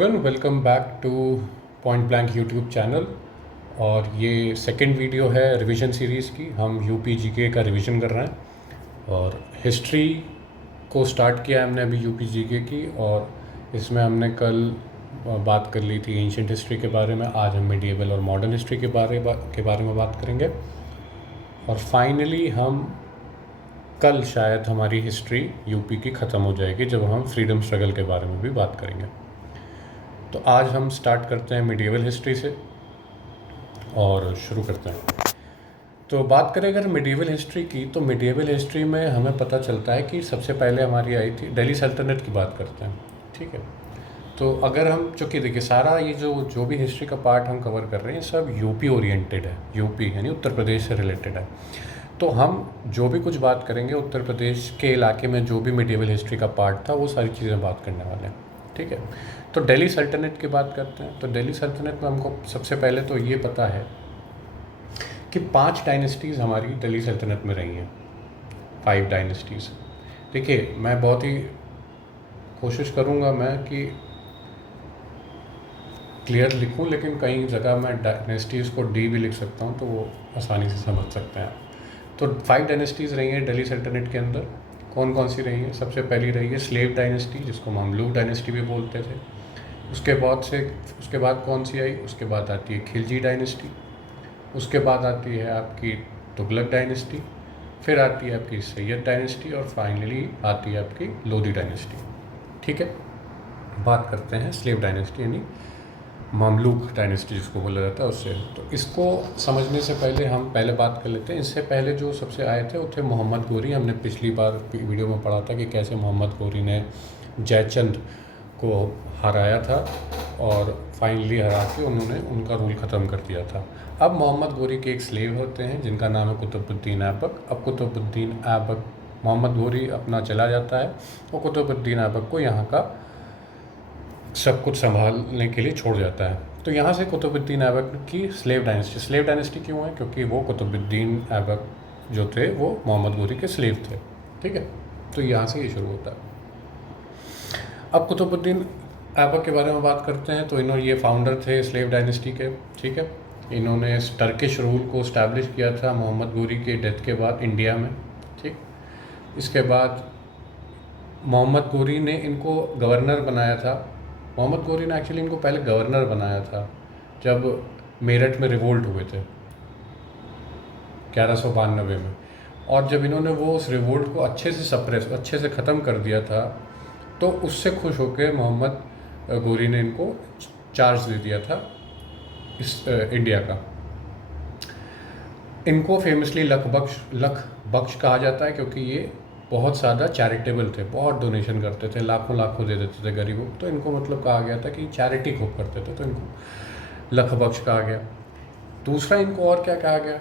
Welcome back two point blank YouTube channel. और ये second video है रिवीजन सीरीज़ की। हम यूपी जीके का रिवीजन कर रहे हैं और हिस्ट्री को स्टार्ट किया हमने अभी यूपी जीके की। और इसमें हमने कल बात कर ली थी एंशिएंट हिस्ट्री के बारे में। आज हम मिडिएवल और मॉडर्न हिस्ट्री के बारे में बात करेंगे। और फाइनली हम कल शायद हमारी हिस्ट्री यूपी की ख़त्म हो जाएगी जब हम फ्रीडम स्ट्रगल के बारे में भी बात करेंगे। तो आज हम स्टार्ट करते हैं मिडिएवल हिस्ट्री से और शुरू करते हैं। तो बात करें अगर मिडिएवल हिस्ट्री की, तो मिडिएवल हिस्ट्री में हमें पता चलता है कि सबसे पहले हमारी आई थी दिल्ली सल्तनत की बात करते हैं। ठीक है, तो अगर हम चूँकि देखिए सारा ये जो भी हिस्ट्री का पार्ट हम कवर कर रहे हैं सब यूपी ओरिएंटेड है, यूपी यानी उत्तर प्रदेश से रिलेटेड है। तो हम जो भी कुछ बात करेंगे उत्तर प्रदेश के इलाके में जो भी मिडिएवल हिस्ट्री का पार्ट था वो सारी चीज़ें बात करने वाले हैं। ठीक है, तो दिल्ली सल्तनत की बात करते हैं। तो दिल्ली सल्तनत में हमको सबसे पहले तो ये पता है कि 5 डायनेस्टीज़ हमारी दिल्ली सल्तनत में रही हैं। 5 डायनेस्टीज़। देखिए मैं बहुत ही कोशिश करूँगा मैं कि क्लियर लिखूँ, लेकिन कई जगह मैं डायनेस्टीज़ को डी भी लिख सकता हूँ तो वो आसानी से समझ सकते हैं। तो 5 डायनेस्टीज़ रही हैं दिल्ली सल्तनत के अंदर। कौन कौन सी रही है? सबसे पहली रही है स्लेव डायनेस्टी, जिसको ममलूक डायनेस्टी भी बोलते थे। उसके बाद कौन सी आई? उसके बाद आती है खिलजी डायनेस्टी। उसके बाद आती है आपकी तुगलक डायनेस्टी। फिर आती है आपकी सैयद डायनेस्टी और फाइनली आती है आपकी लोधी डायनेस्टी। ठीक है, बात करते हैं स्लेव डायनेस्टी यानी ममलूक डायनेस्टी जिसको बोला जाता है उससे। तो इसको समझने से पहले हम पहले बात कर लेते हैं। इससे पहले जो सबसे आए थे वो थे मोहम्मद गोरी। हमने पिछली बार वीडियो में पढ़ा था कि कैसे मोहम्मद गोरी ने जयचंद को हराया था और फाइनली हरा के उन्होंने उनका रूल ख़त्म कर दिया था। अब मोहम्मद गोरी के एक स्लेव होते हैं जिनका नाम है कुतुबुद्दीन ऐबक। अब कुतुबुद्दीन ऐबक, मोहम्मद गोरी अपना चला जाता है और कुतुबुद्दीन ऐबक को यहाँ का सब कुछ संभालने के लिए छोड़ जाता है। तो यहाँ से कुतुबुद्दीन ऐबक की स्लेव डायनेस्टी क्यों है? क्योंकि वो कुतुबुद्दीन ऐबक जो थे वो मोहम्मद गोरी के स्लेव थे। ठीक है, तो यहाँ से ये शुरू होता है। अब कुतुबुद्दीन ऐबक के बारे में बात करते हैं। तो इन्होंने ये फाउंडर थे स्लेव डायनेस्टी के। ठीक है, इन्होंने टर्किश रूल को इस्टेब्लिश किया था मोहम्मद गोरी के डेथ के बाद इंडिया में। ठीक, इसके बाद मोहम्मद गोरी ने इनको गवर्नर बनाया था। मोहम्मद गोरी ने एक्चुअली इनको पहले गवर्नर बनाया था जब मेरठ में रिवोल्ट हुए थे 1192 में। और जब इन्होंने वो उस रिवोल्ट को अच्छे से ख़त्म कर दिया था तो उससे खुश होकर मोहम्मद गोरी ने इनको चार्ज दे दिया था इस इंडिया का। इनको फेमसली लख बख्श कहा जाता है क्योंकि ये बहुत ज़्यादा चैरिटेबल थे, बहुत डोनेशन करते थे, लाखों लाखों दे देते थे गरीबों को। तो इनको मतलब कहा गया था कि चैरिटी खूब करते थे, तो इनको लख बख्श कहा गया। दूसरा इनको और क्या कहा गया?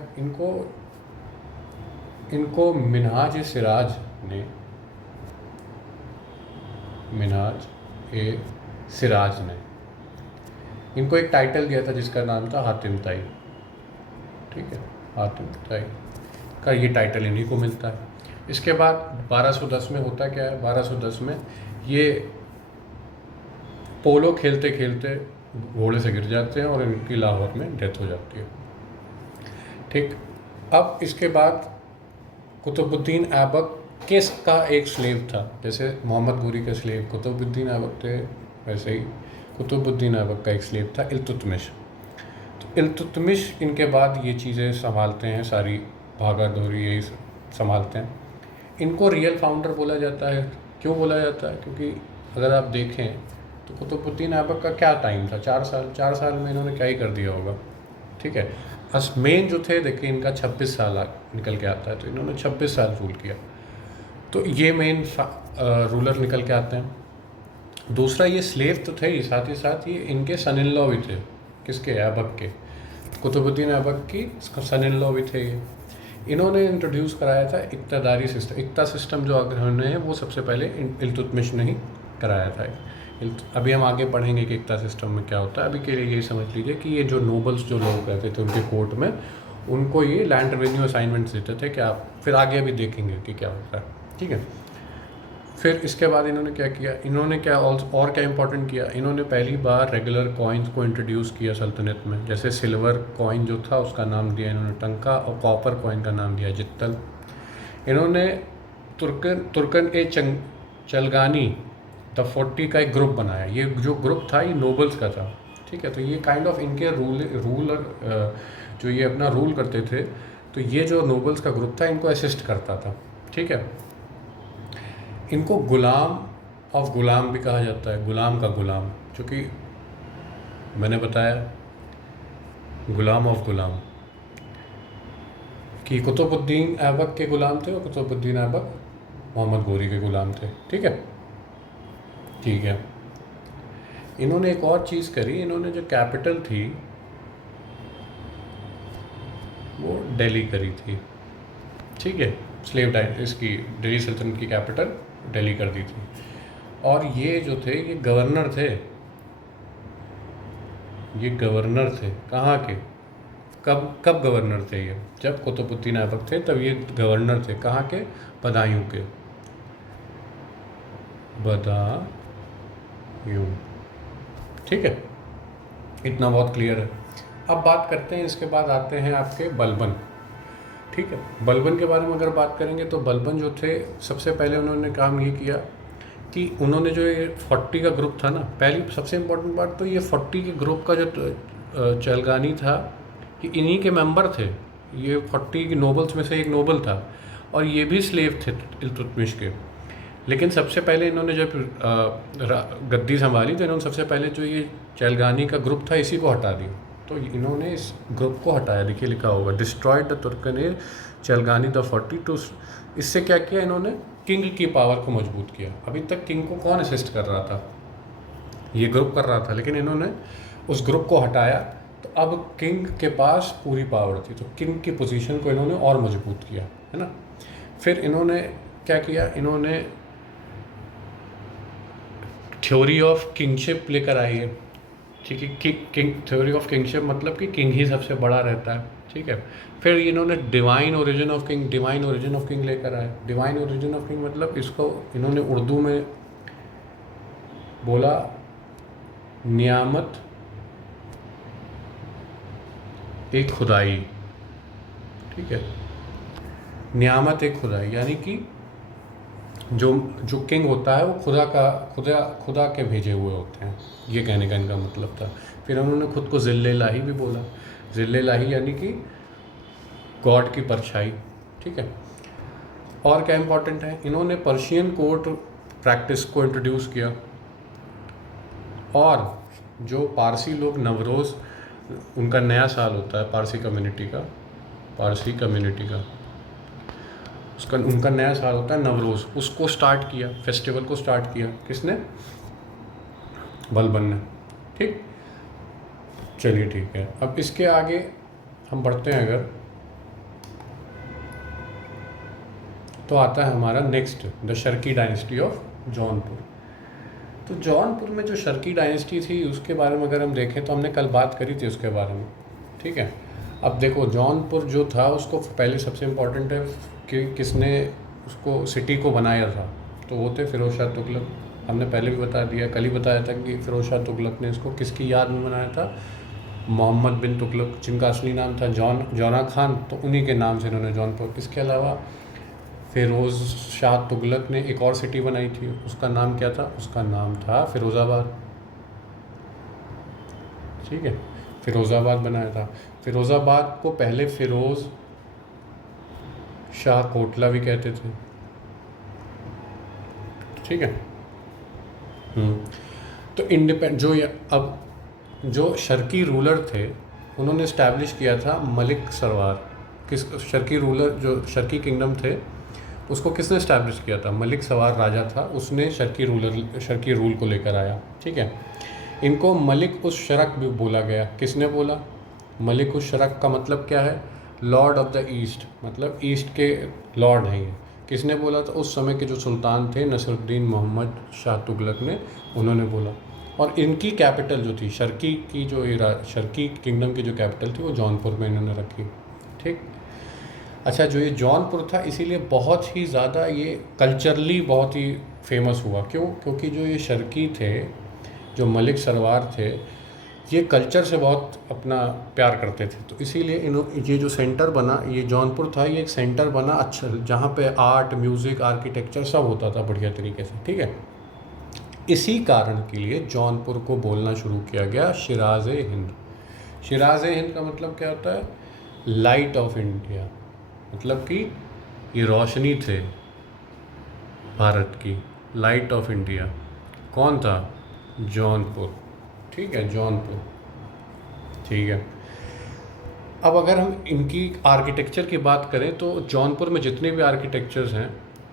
इनको मिनहाज ए सिराज ने इनको एक टाइटल दिया था जिसका नाम था हातिम ताई। ठीक है, हातिम ताई का ये टाइटल इन्हीं को मिलता है। इसके बाद 1210 में होता क्या है? 1210 में ये पोलो खेलते खेलते घोड़े से गिर जाते हैं और इनकी लाहौर में डेथ हो जाती है। ठीक, अब इसके बाद कुतुबुद्दीन ऐबक का एक स्लेव था। जैसे मोहम्मद गोरी के स्लेव कुतुबुद्दीन ऐबक थे, वैसे ही कुतुबुद्दीन ऐबक का एक स्लेव था इल्तुतमिश। तो इल्तुतमिश इनके बाद ये चीज़ें संभालते हैं, सारी भागा दौड़ी यही संभालते हैं। इनको रियल फाउंडर बोला जाता है। क्यों बोला जाता है? क्योंकि अगर आप देखें तो कुतुबुद्दीन ऐबक का क्या टाइम था? 4 साल में इन्होंने क्या ही कर दिया होगा। ठीक है, मेन जो थे देखिए इनका 26 साल निकल के आता है, तो इन्होंने 26 साल रूल किया। तो ये मेन रूलर निकल के आते हैं। दूसरा ये स्लेव तो थे ही, साथ ही साथ ये इनके सन इन लॉ भी थे। किसके? ऐबक के। कुतुबुद्दीन ऐबक की सन इन लॉ भी थे ये। इन्होंने इंट्रोड्यूस कराया था इक्तादारी सिस्टम। इक्ता सिस्टम जो आग्रहण है वो सबसे पहले इल्तुतमिश ने ही कराया था। अभी हम आगे पढ़ेंगे कि इक्ता सिस्टम में क्या होता है। अभी के लिए ये समझ लीजिए कि ये जो नोबल्स जो लोग रहते थे उनके कोर्ट में, उनको ये लैंड रेवेन्यू असाइनमेंट्स देते थे कि आप फिर आगे अभी देखेंगे कि क्या होता है। ठीक है, फिर इसके बाद इन्होंने क्या किया, इन्होंने क्या और क्या इंपॉर्टेंट किया, इन्होंने पहली बार रेगुलर कॉइन्स को इंट्रोड्यूस किया सल्तनत में। जैसे सिल्वर कॉइन जो था उसका नाम दिया इन्होंने टंका, और कॉपर कॉइन का नाम दिया जित्तल। इन्होंने तुर्कन ए चलगानी द 40 का एक ग्रुप बनाया। ये जो ग्रुप था ये नोबल्स का था, ठीक है। तो ये काइंड ऑफ इनके रूलर जो ये अपना रूल करते थे, तो ये जो नोबल्स का ग्रुप था इनको असिस्ट करता था, ठीक है। इनको गुलाम ऑफ गुलाम भी कहा जाता है, गुलाम का गुलाम, क्योंकि मैंने बताया गुलाम ऑफ गुलाम कि कुतुबुद्दीन ऐबक के गुलाम थे और कुतुबुद्दीन ऐबक मोहम्मद गोरी के गुलाम थे, ठीक है। ठीक है, इन्होंने एक और चीज़ करी, इन्होंने जो कैपिटल थी वो दिल्ली करी थी, ठीक है। स्लेव इसकी दिल्ली सल्तनत की कैपिटल दिल्ली कर दी थी। और ये जो थे ये गवर्नर थे, ये गवर्नर थे कहाँ के, कब गवर्नर थे ये, जब कुतुबुद्दीन ऐबक थे तब ये गवर्नर थे, कहाँ के, बदायूं के, बदायूं, ठीक है। इतना बहुत क्लियर है। अब बात करते हैं, इसके बाद आते हैं आपके बलबन, ठीक है। बलबन के बारे में अगर बात करेंगे तो बलबन जो थे सबसे पहले उन्होंने काम ये किया कि उन्होंने जो ये 40 का ग्रुप था ना, पहली सबसे इम्पोर्टेंट बात तो ये 40 के ग्रुप का जो चलगानी था कि इन्हीं के मेंबर थे। ये 40 के नोबल्स में से एक नोबल था और ये भी स्लेव थे इल्तुतमिश के। लेकिन सबसे पहले इन्होंने जब गद्दी संभाली तो इन्होंने सबसे पहले जो ये चलगानी का ग्रुप था इसी को हटा दिया। तो इन्होंने इस ग्रुप को हटाया, देखिए लिखा होगा destroyed the तुर्कन Chahalgani the 40 to. इससे क्या किया इन्होंने, किंग की पावर को मजबूत किया। अभी तक किंग को कौन असिस्ट कर रहा था, ये ग्रुप कर रहा था, लेकिन इन्होंने उस ग्रुप को हटाया तो अब किंग के पास पूरी पावर थी। तो किंग की पोजीशन को इन्होंने और मजबूत किया, है ना। फिर इन्होंने क्या किया, इन्होंने थ्योरी ऑफ किंगशिप लेकर आई है, ठीक है। किंग थ्योरी ऑफ किंगशिप मतलब कि किंग ही सबसे बड़ा रहता है, ठीक है। फिर इन्होंने डिवाइन ओरिजिन ऑफ किंग लेकर आए। डिवाइन ओरिजिन ऑफ किंग मतलब इसको इन्होंने उर्दू में बोला नियामत एक खुदाई, ठीक है। नियामत एक खुदाई यानी कि जो किंग होता है वो खुदा के भेजे हुए होते हैं, ये कहने का इनका मतलब था। फिर उन्होंने खुद को ज़िल्ल-ए-इलाही भी बोला, ज़िल्ल-ए-इलाही यानी कि गॉड की परछाई, ठीक है। और क्या इम्पोर्टेंट है, इन्होंने पर्शियन कोर्ट प्रैक्टिस को इंट्रोड्यूस किया। और जो पारसी लोग नवरोज़ उनका नया साल होता है पारसी कम्युनिटी का उसका उनका नया साल होता है नवरोज़, उसको स्टार्ट किया, फेस्टिवल को स्टार्ट किया किसने, बलबन ने, ठीक। चलिए ठीक है, अब इसके आगे हम बढ़ते हैं अगर, तो आता है हमारा next the Sharki dynasty of Jaunpur. तो जौनपुर में जो शर्की डायनेस्टी थी उसके बारे में अगर हम देखें तो हमने कल बात करी थी उसके बारे में, ठीक है। अब देखो जौनपुर जो था उसको पहले सबसे इम्पोर्टेंट है कि किसने उसको सिटी को बनाया था, तो वो थे फ़िरोज़ शाह तुगलक। हमने पहले भी बता दिया, कल ही बताया था कि फ़िरोज़ शाह तुगलक ने इसको किसकी याद में बनाया था, मोहम्मद बिन तुगलक जिनका असली नाम था जौना खान, तो उन्हीं के नाम से इन्होंने जौनपुर। इसके अलावा फ़िरोज़ शाह तुगलक ने एक और सिटी बनाई थी, उसका नाम क्या था, उसका नाम था फ़िरोज़ाबाद, ठीक है। फ़िरोज़ाबाद बनाया था। फ़िरोज़ाबाद को पहले फ़िरोज़ शाह कोटला भी कहते थे, ठीक है। तो अब जो शर्की रूलर थे उन्होंने इस्टेब्लिश किया था मलिक सरवार। किस शर्की रूलर जो शर्की किंगडम थे उसको किसने इस्टेब्लिश किया था, मलिक सवार राजा था, उसने शर्की रूल को लेकर आया, ठीक है। इनको मलिक उस शरक भी बोला गया। किसने बोला, मलिक उस शरक का मतलब क्या है, लॉर्ड ऑफ द ईस्ट, मतलब ईस्ट के लॉर्ड हैं ये। किसने बोला था, उस समय के जो सुल्तान थे नसरुद्दीन मोहम्मद शाह तुगलक ने, उन्होंने बोला। और इनकी कैपिटल जो थी शर्की की, जो शर्की किंगडम की जो कैपिटल थी वो जौनपुर में इन्होंने रखी, ठीक। अच्छा, जो ये जौनपुर था इसीलिए बहुत ही ज़्यादा ये कल्चरली बहुत ही फेमस हुआ। क्यों? क्योंकि जो ये शर्की थे, जो मलिक सरवार थे, ये कल्चर से बहुत अपना प्यार करते थे। तो इसीलिए ये जो सेंटर बना, ये जौनपुर था, ये एक सेंटर बना अच्छा, जहाँ पे आर्ट, म्यूज़िक, आर्किटेक्चर सब होता था बढ़िया तरीके से। ठीक है, इसी कारण के लिए जौनपुर को बोलना शुरू किया गया शिराज़ हिंद। शिराज़ हिंद का मतलब क्या होता है? लाइट ऑफ इंडिया, मतलब कि ये रोशनी थे भारत की, लाइट ऑफ इंडिया। कौन था? जौनपुर। ठीक है, जौनपुर। ठीक है, अब अगर हम इनकी आर्किटेक्चर की बात करें तो जौनपुर में जितने भी आर्किटेक्चर्स हैं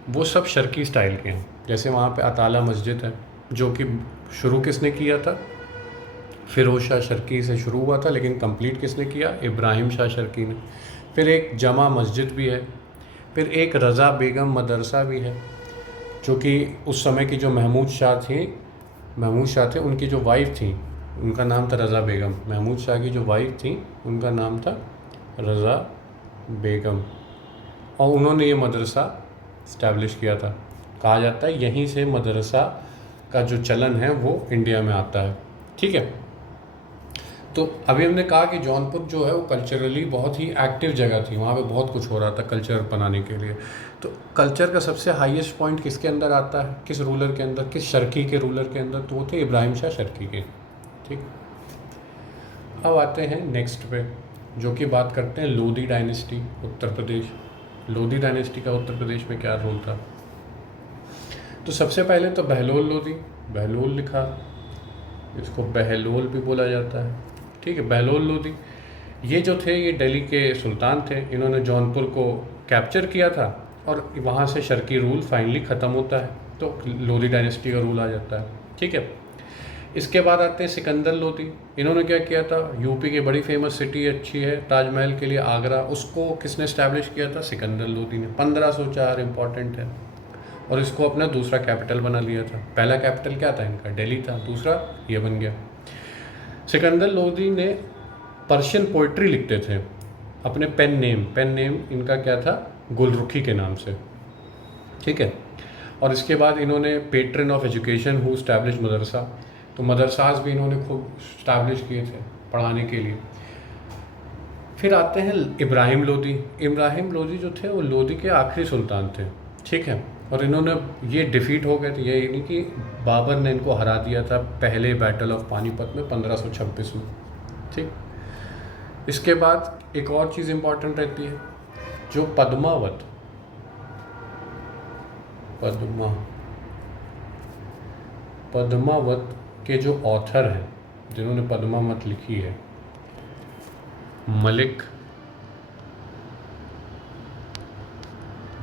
वो सब शर्की स्टाइल के हैं। जैसे वहाँ पे अताला मस्जिद है, जो कि शुरू किसने किया था? फ़िरोज़ शाह शर्की से शुरू हुआ था, लेकिन कंप्लीट किसने किया? इब्राहिम शाह शर्की ने। फिर एक जमा मस्जिद भी है, फिर एक रज़ा बेगम मदरसा भी है, जो कि उस समय की जो महमूद शाह थे, उनकी जो वाइफ थी उनका नाम था रज़ा बेगम। महमूद शाह की जो वाइफ थी उनका नाम था रज़ा बेगम, और उन्होंने ये मदरसा इस्टेब्लिश किया था। कहा जाता है यहीं से मदरसा का जो चलन है वो इंडिया में आता है। ठीक है, तो अभी हमने कहा कि जौनपुर जो है वो कल्चरली बहुत ही एक्टिव जगह थी, वहाँ पे बहुत कुछ हो रहा था कल्चर बनाने के लिए। तो कल्चर का सबसे हाईएस्ट पॉइंट किसके अंदर आता है? किस रूलर के अंदर? किस शर्की के रूलर के अंदर? तो वो थे इब्राहिम शाह शर्की के। ठीक, अब आते हैं नेक्स्ट पे, जो कि बात करते हैं लोधी डायनेस्टी, उत्तर प्रदेश। लोधी डायनेस्टी का उत्तर प्रदेश में क्या रोल था? तो सबसे पहले तो बहलोल लोधी, बहलोल लिखा, इसको बहलोल भी बोला जाता है। ठीक है, बहलोल लोधी ये जो थे ये दिल्ली के सुल्तान थे। इन्होंने जौनपुर को कैप्चर किया था और वहाँ से शर्की रूल फाइनली ख़त्म होता है, तो लोधी डायनेस्टी का रूल आ जाता है। ठीक है, इसके बाद आते हैं सिकंदर लोधी। इन्होंने क्या किया था? यूपी की बड़ी फेमस सिटी अच्छी है ताजमहल के लिए, आगरा, उसको किसने इस्टेब्लिश किया था? सिकंदर लोधी ने। 1504 इम्पॉर्टेंट है, और इसको अपना दूसरा कैपिटल बना लिया था। पहला कैपिटल क्या था इनका? दिल्ली था, दूसरा ये बन गया। सिकंदर लोधी ने पर्शियन पोइट्री लिखते थे अपने पेन नेम इनका क्या था? गुलरुखी के नाम से। ठीक है, और इसके बाद इन्होंने patron of education who establish मदरसा, तो मदरसाज भी इन्होंने खूब स्टैब्लिश किए थे पढ़ाने के लिए। फिर आते हैं इब्राहिम लोधी। इब्राहिम लोधी जो थे वो लोधी के आखिरी सुल्तान थे। ठीक है, और इन्होंने ये डिफीट हो गए थे, ये नहीं कि बाबर ने इनको हरा दिया था पहले बैटल ऑफ पानीपत में 1526 में। ठीक, इसके बाद एक और चीज़ इम्पॉर्टेंट रहती है, जो पद्मावत के जो ऑथर हैं, जिन्होंने पद्मावत लिखी है, मलिक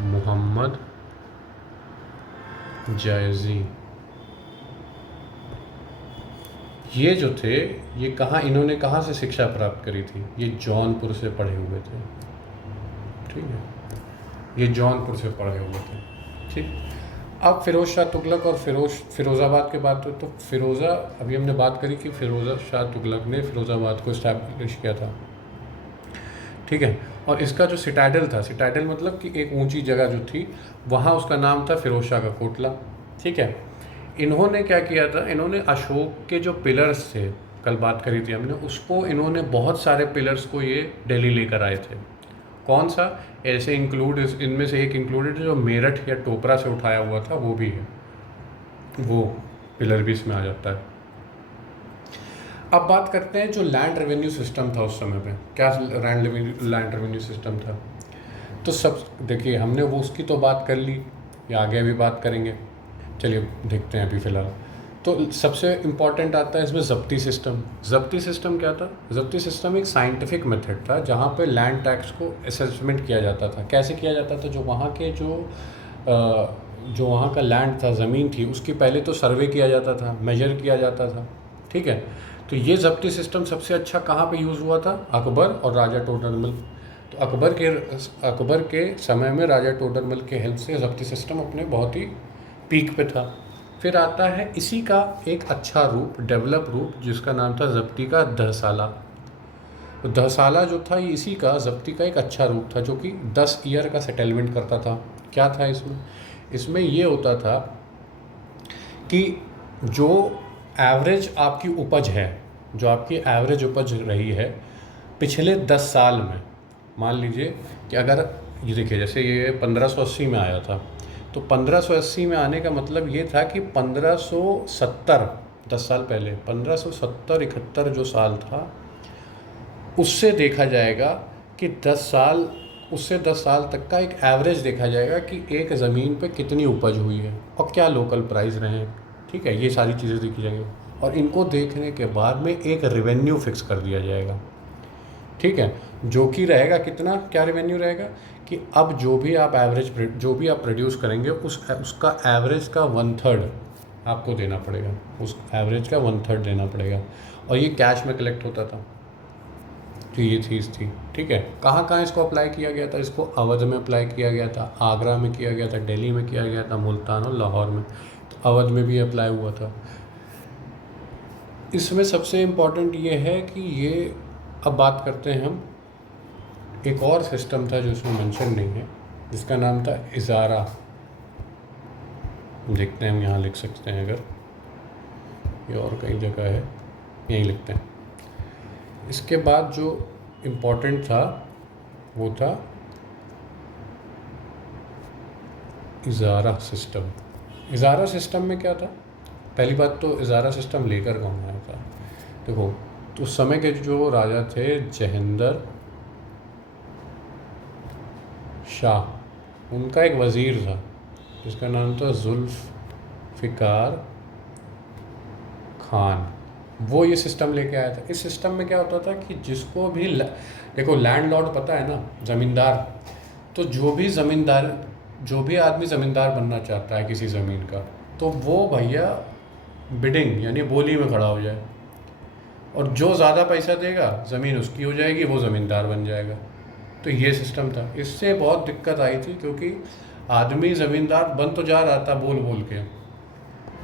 मोहम्मद जायज़ी, ये जो थे ये इन्होंने कहाँ से शिक्षा प्राप्त करी थी? ये जौनपुर से पढ़े हुए थे। ठीक है, ये जौनपुर से पढ़े हुए थे। ठीक, अब फिरोज़ शाह तुगलक और फिरोज़ाबाद की बात हो तो अभी हमने बात करी कि फिरोज़ा शाह तुगलक ने फिरोज़ाबाद को इस्टेब्लिश किया था। ठीक है, और इसका जो सिटाडल था, सिटाडल मतलब कि एक ऊंची जगह जो थी, वहाँ उसका नाम था फिरोज शाह का कोटला। ठीक है, इन्होंने क्या किया था? इन्होंने अशोक के जो पिलर्स थे, कल बात करी थी हमने, उसको इन्होंने बहुत सारे पिलर्स को ये दिल्ली लेकर आए थे। कौन सा? ऐसे इनमें से एक इंक्लूडेड जो मेरठ या टोपरा से उठाया हुआ था वो भी है, वो पिलर भी इसमें आ जाता है। अब बात करते हैं जो लैंड रेवेन्यू सिस्टम था उस समय पे, क्या लैंड रेवेन्यू सिस्टम था। तो सब देखिए, हमने वो उसकी तो बात कर ली, या आगे भी बात करेंगे। चलिए देखते हैं अभी फ़िलहाल। तो सबसे इम्पॉर्टेंट आता है इसमें ज़ब्ती सिस्टम। ज़ब्ती सिस्टम क्या था? ज़ब्ती सिस्टम एक साइंटिफिक मेथड था जहाँ पे लैंड टैक्स को असेसमेंट किया जाता था। कैसे किया जाता था? जो वहाँ का लैंड था, ज़मीन थी, उसकी पहले तो सर्वे किया जाता था, मेजर किया जाता था। ठीक है, तो ये ज़ब्ती सिस्टम सबसे अच्छा कहाँ पे यूज़ हुआ था? अकबर और राजा टोडरमल। तो अकबर के समय में राजा टोडरमल के हेल्प से ज़ब्ती सिस्टम अपने बहुत ही पीक पे था। फिर आता है इसी का एक अच्छा रूप, डेवलप रूप, जिसका नाम था ज़ब्ती का 10 साला। तो दसाला जो था ये इसी का ज़ब्ती का एक अच्छा रूप था, जो कि 10 ईयर का सेटलमेंट करता था। क्या था इसमें? इसमें ये होता था कि जो एवरेज आपकी उपज है, जो आपकी एवरेज उपज रही है पिछले 10 साल में, मान लीजिए कि अगर ये देखिए जैसे ये 1580 में आया था, तो 1580 में आने का मतलब ये था कि 1570, 10 साल पहले 1570-71 जो साल था, उससे देखा जाएगा कि 10 साल, उससे 10 साल तक का एक एवरेज देखा जाएगा कि एक ज़मीन पे कितनी उपज हुई है और क्या लोकल प्राइस रहे हैं। ठीक है, ये सारी चीज़ें देखी जाएंगी और इनको देखने के बाद में एक रेवेन्यू फिक्स कर दिया जाएगा। ठीक है, जो कि रहेगा कितना, क्या रेवेन्यू रहेगा कि अब जो भी आप जो भी आप प्रोड्यूस करेंगे उसका एवरेज का 1/3 आपको देना पड़ेगा, उस एवरेज का 1/3 देना पड़ेगा। और ये कैश में कलेक्ट होता था। तो ये चीज़ थी। ठीक है, कहाँ कहाँ इसको अप्लाई किया गया था? इसको अवध में अप्लाई किया गया था, आगरा में किया गया था, दिल्ली में किया गया था, मुल्तान और लाहौर में। तो अवध में भी अप्लाई हुआ था। इसमें सबसे इम्पॉर्टेंट ये है कि ये, अब बात करते हैं हम, एक और सिस्टम था जो इसमें मेंशन नहीं है, जिसका नाम था इजारा। देखते हैं हम, यहाँ लिख सकते हैं अगर, ये और कई जगह है, यहीं लिखते हैं। इसके बाद जो इम्पोर्टेंट था वो था इजारा सिस्टम। इजारा सिस्टम में क्या था? पहली बात तो इजारा सिस्टम लेकर कौन आया था? देखो, तो उस समय के जो राजा थे जहेंद्र शाह, उनका एक वज़ीर था जिसका नाम था जुल्फ़िकार खान। वो ये सिस्टम लेके आया था। इस सिस्टम में क्या होता था कि जिसको भी देखो, लैंडलॉर्ड पता है ना, ज़मींदार। तो जो भी आदमी ज़मींदार बनना चाहता है किसी ज़मीन का, तो वो भैया बिडिंग यानी बोली में खड़ा हो जाए, और जो ज़्यादा पैसा देगा ज़मीन उसकी हो जाएगी, वो ज़मींदार बन जाएगा। तो ये सिस्टम था। इससे बहुत दिक्कत आई थी क्योंकि आदमी ज़मींदार बन तो जा रहा था बोल बोल के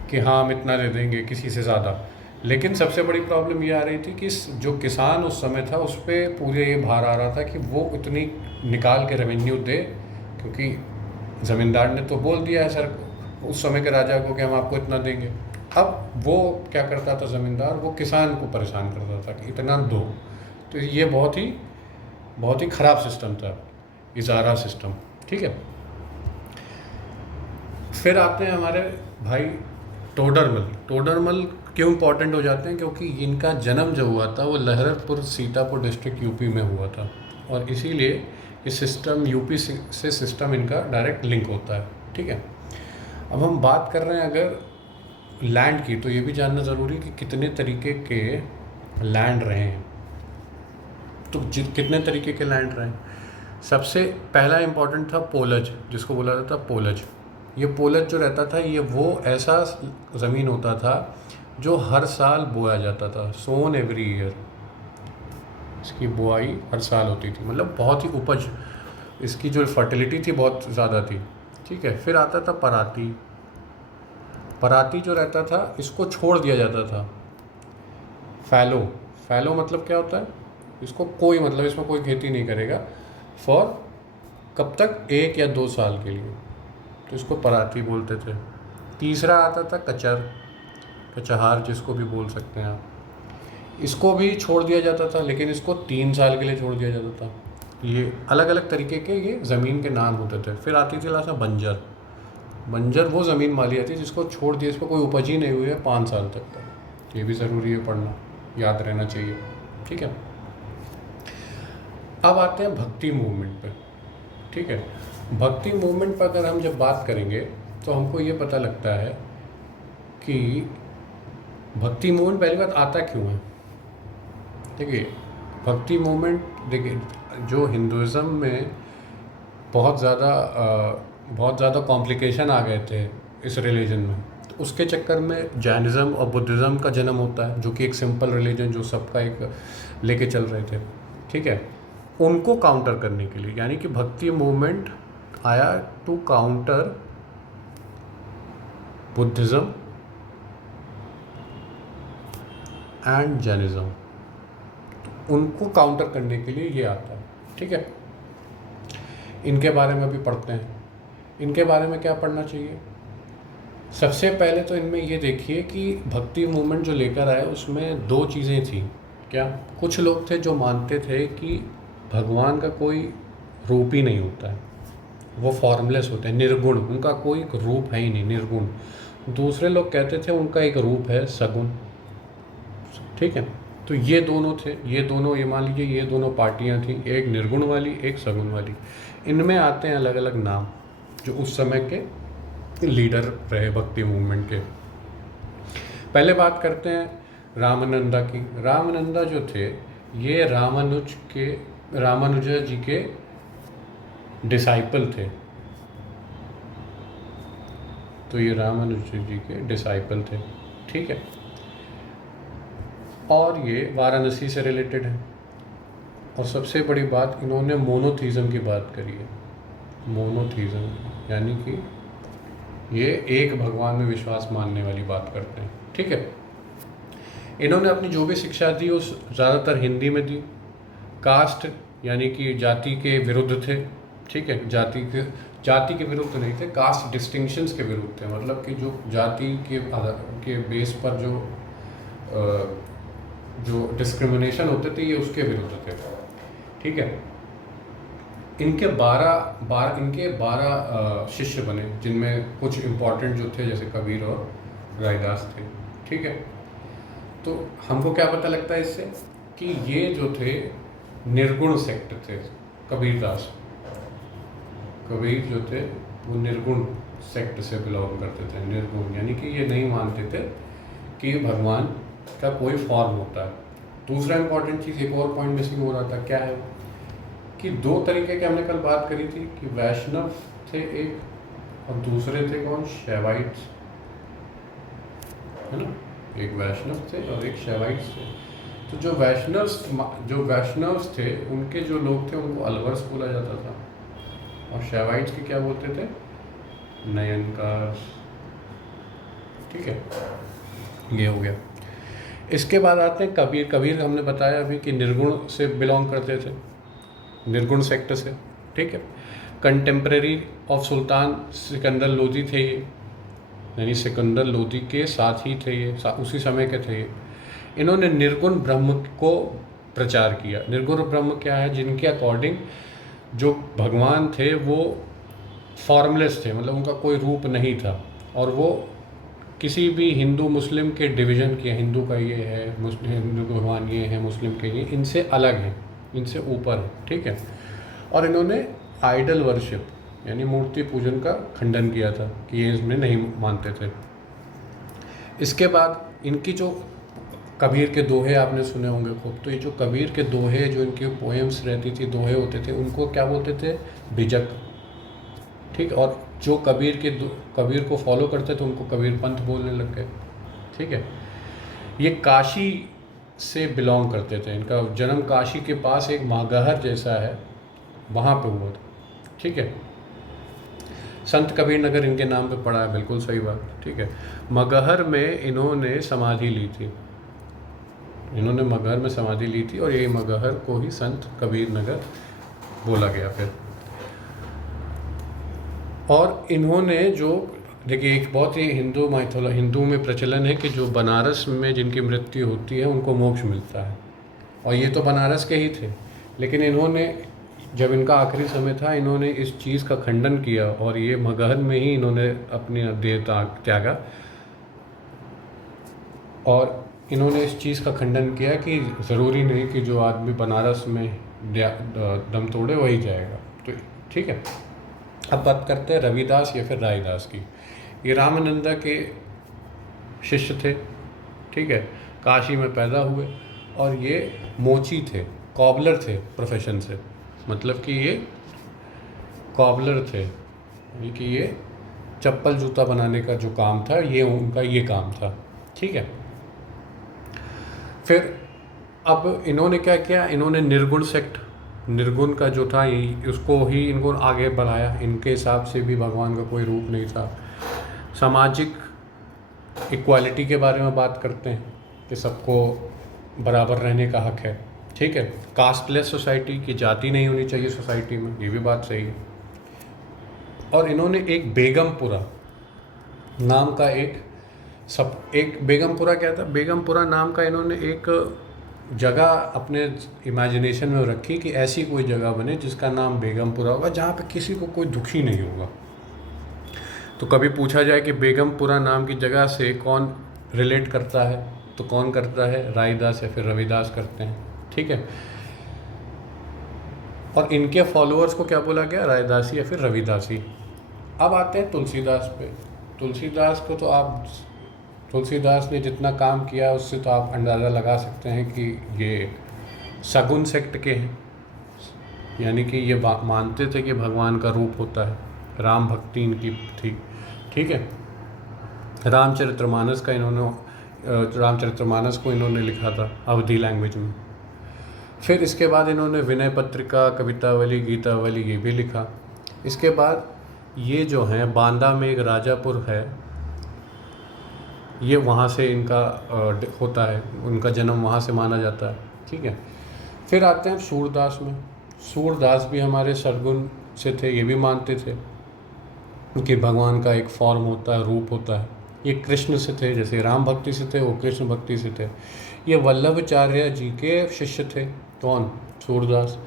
कि हाँ हम इतना दे देंगे किसी से ज़्यादा, लेकिन सबसे बड़ी प्रॉब्लम ये आ रही थी कि जो किसान उस समय था उस पर पूरे ये भार आ रहा था कि वो इतनी निकाल के रेवेन्यू दे, क्योंकि ज़मींदार ने तो बोल दिया है सर उस समय के राजा को कि हम आपको इतना देंगे। अब वो क्या करता था ज़मींदार, वो किसान को परेशान करता था कि इतना दो। तो ये बहुत ही ख़राब सिस्टम था, इजारा सिस्टम। ठीक है, फिर आते हैं हमारे भाई टोडरमल। टोडरमल क्यों इम्पोर्टेंट हो जाते हैं? क्योंकि इनका जन्म जो हुआ था वो लहरपुर सीतापुर डिस्ट्रिक्ट यूपी में हुआ था, और इसीलिए ये सिस्टम यूपी से सिस्टम इनका डायरेक्ट लिंक होता है। ठीक है, अब हम बात कर रहे हैं अगर लैंड की, तो ये भी जानना ज़रूरी कि कितने तरीके के लैंड रहे हैं। तो कितने तरीके के लैंड रहे हैं? सबसे पहला इम्पॉर्टेंट था पोलज, जिसको बोला जाता था पोलज। ये पोलज जो रहता था ये वो ऐसा ज़मीन होता था जो हर साल बोया जाता था, सोन एवरी ईयर। इसकी बुआई हर साल होती थी, मतलब बहुत ही उपज, इसकी जो फर्टिलिटी थी बहुत ज़्यादा थी। ठीक है, फिर आता था पराती। पराती जो रहता था इसको छोड़ दिया जाता था। फैलो, फैलो मतलब क्या होता है? इसको कोई, मतलब इसमें कोई खेती नहीं करेगा फॉर कब तक, 1 या 2 साल के लिए, तो इसको पराती बोलते थे। तीसरा आता था कचहार, जिसको भी बोल सकते हैं आप। इसको भी छोड़ दिया जाता था, लेकिन इसको 3 साल के लिए छोड़ दिया जाता था। ये अलग अलग तरीके के ये ज़मीन के नाम होते थे। फिर आती थी लास्ट में बंजर। बंजर वो ज़मीन माली आती है जिसको छोड़ दिया, इस पर कोई उपज ही नहीं हुई है 5 साल तक का। ये भी ज़रूरी है पढ़ना, याद रहना चाहिए। ठीक है, अब आते हैं भक्ति मूवमेंट पे। ठीक है, भक्ति मूवमेंट पर अगर हम जब बात करेंगे तो हमको ये पता लगता है कि भक्ति मूवमेंट पहली बात आता क्यों है। देखिए, भक्ति मूवमेंट, देखिए जो हिंदुज़म में बहुत ज़्यादा कॉम्प्लिकेशन आ गए थे इस रिलीजन में, तो उसके चक्कर में जैनिज़्म और बुद्धिज़्म का जन्म होता है, जो कि एक सिंपल रिलीजन जो सबका एक लेके चल रहे थे। ठीक है, उनको काउंटर करने के लिए, यानी कि भक्ति मूवमेंट आया to counter Buddhism and Jainism. उनको काउंटर करने के लिए ये आता है। ठीक है, इनके बारे में भी पढ़ते हैं। इनके बारे में क्या पढ़ना चाहिए? सबसे पहले तो इनमें ये देखिए कि भक्ति मूवमेंट जो लेकर आए उसमें दो चीज़ें थी। क्या? कुछ लोग थे जो मानते थे कि भगवान का कोई रूप ही नहीं होता है, वो फॉर्मलेस होते हैं, निर्गुण, उनका कोई रूप है ही नहीं, निर्गुण। दूसरे लोग कहते थे उनका एक रूप है सगुण। ठीक है, तो ये दोनों थे, ये मान लीजिए ये दोनों पार्टियां थी, एक निर्गुण वाली एक सगुण वाली। इनमें आते हैं अलग अलग नाम जो उस समय के लीडर रहे भक्ति मूवमेंट के। पहले बात करते हैं रामानंदा की। रामानंदा जो थे ये रामानुज जी के डिसाइपल थे। तो ये रामानुज जी के डिसाइपल थे। ठीक है, और ये वाराणसी से रिलेटेड है। और सबसे बड़ी बात, इन्होंने मोनोथीज़म की बात करी है। मोनोथीज़म यानी कि ये एक भगवान में विश्वास मानने वाली बात करते हैं। ठीक है, इन्होंने अपनी जो भी शिक्षा दी उस ज़्यादातर हिंदी में दी। कास्ट यानी कि जाति के विरुद्ध थे। ठीक है, जाति के विरुद्ध नहीं थे, कास्ट डिस्टिंक्शंस के विरुद्ध थे। मतलब कि जो जाति के बेस पर जो डिस्क्रिमिनेशन होते थे ये उसके विरुद्ध थे। ठीक है, इनके 12 शिष्य बने, जिनमें कुछ इम्पोर्टेंट जो थे जैसे कबीर और रैदास थे। ठीक है, तो हमको क्या पता लगता है इससे कि ये जो थे निर्गुण सेक्ट थे। कबीर जो थे वो निर्गुण सेक्ट से बिलोंग करते थे। निर्गुण यानी कि ये नहीं मानते थे कि भगवान का कोई फॉर्म होता है। दूसरा इंपॉर्टेंट चीज़, एक और पॉइंट मिसिंग हो रहा था, क्या है कि दो तरीके की हमने कल बात करी थी कि वैष्णव थे एक और दूसरे थे कौन? शैवाइट्स, है ना। एक वैष्णव थे और एक शैवाइट्स थे। तो जो वैष्णव्स थे उनके जो लोग थे उनको अलवर्स बोला जाता था, और शैवाइट्स के क्या बोलते थे? नयनकार। ठीक है, ये हो गया। इसके बाद आते हैं कबीर हमने बताया अभी कि निर्गुण से बिलोंग करते थे, निर्गुण सेक्टर से। ठीक है, contemporary of sultan Sikandar Lodi थे ये, यानी सिकंदर लोदी के साथ ही थे ये, उसी समय के थे ये। इन्होंने निर्गुण ब्रह्म को प्रचार किया। निर्गुण ब्रह्म क्या है? जिनके अकॉर्डिंग जो भगवान थे वो फॉर्मलेस थे, मतलब उनका कोई रूप नहीं था, और वो किसी भी हिंदू मुस्लिम के डिवीज़न के, हिंदू का ये है, मुस्लिम हिंदू भगवान ये है, मुस्लिम के ये, इनसे अलग हैं, इनसे ऊपर है। ठीक है, और इन्होंने आइडल वर्शिप यानी मूर्ति पूजन का खंडन किया था कि ये इसमें नहीं मानते थे। इसके बाद इनकी जो कबीर के दोहे आपने सुने होंगे खूब, तो ये जो कबीर के दोहे, जो इनकी पोएम्स रहती थी, दोहे होते थे, उनको क्या बोलते थे? बिजक। ठीक, और जो कबीर को फॉलो करते थे उनको कबीर पंथ बोलने लग गए। ठीक है, ये काशी से बिलोंग करते थे। इनका जन्म काशी के पास एक मगहर जैसा है, वहाँ पे हुआ था। ठीक है, संत कबीर नगर इनके नाम पे पड़ा है, बिल्कुल सही बात। ठीक है, मगहर में इन्होंने समाधि ली थी, इन्होंने मगहर में समाधि ली थी, और ये मगहर को ही संत कबीर नगर बोला गया फिर। और इन्होंने जो देखिए, एक बहुत ही हिंदू में प्रचलन है कि जो बनारस में जिनकी मृत्यु होती है उनको मोक्ष मिलता है, और ये तो बनारस के ही थे। लेकिन इन्होंने, जब इनका आखिरी समय था, इन्होंने इस चीज़ का खंडन किया, और ये मगहर में ही इन्होंने अपनी देह त्यागा, और इन्होंने इस चीज़ का खंडन किया कि ज़रूरी नहीं कि जो आदमी बनारस में दम तोड़े वही जाएगा। तो ठीक है, अब बात करते हैं रविदास या फिर रायदास की। ये रामानंदा के शिष्य थे। ठीक है, काशी में पैदा हुए, और ये मोची थे, कॉबलर थे प्रोफेशन से, मतलब कि ये कॉबलर थे, यानी कि ये चप्पल जूता बनाने का जो काम था ये उनका ये काम था। ठीक है, फिर अब इन्होंने क्या किया? इन्होंने निर्गुण का जो था उसको ही इनको आगे बढ़ाया। इनके हिसाब से भी भगवान का कोई रूप नहीं था। सामाजिक इक्वालिटी के बारे में बात करते हैं कि सबको बराबर रहने का हक है। ठीक है। कास्टलेस सोसाइटी की जाति नहीं होनी चाहिए सोसाइटी में, ये भी बात सही है। और इन्होंने एक बेगमपुरा नाम का एक बेगमपुरा क्या था, बेगमपुरा नाम का इन्होंने एक जगह अपने इमेजिनेशन में रखी कि ऐसी कोई जगह बने जिसका नाम बेगमपुरा होगा, जहाँ पे किसी को कोई दुखी नहीं होगा। तो कभी पूछा जाए कि बेगमपुरा नाम की जगह से कौन रिलेट करता है, तो कौन करता है, रायदास या फिर रविदास करते हैं। ठीक है। और इनके फॉलोअर्स को क्या बोला गया, रायदासी या फिर रविदासी। अब आते हैं तुलसीदास पे। तुलसीदास को तो तुलसीदास ने जितना काम किया उससे तो आप अंदाज़ा लगा सकते हैं कि ये सगुन सेक्ट के हैं, यानी कि ये मानते थे कि भगवान का रूप होता है, राम भक्ति इनकी थी। ठीक है। रामचरितमानस को इन्होंने लिखा था अवधी लैंग्वेज में। फिर इसके बाद इन्होंने विनय पत्रिका, कवितावली, गीतावली ये भी लिखा। इसके बाद ये जो हैं बांदा में एक राजापुर है, ये वहाँ से इनका होता है, उनका जन्म वहाँ से माना जाता है। ठीक है। फिर आते हैं सूरदास में। सूरदास भी हमारे सरगुन से थे, ये भी मानते थे कि भगवान का एक फॉर्म होता है, रूप होता है। ये कृष्ण से थे, जैसे राम भक्ति से थे वो कृष्ण भक्ति से थे। ये वल्लभाचार्य जी के शिष्य थे, कौन, सूरदास।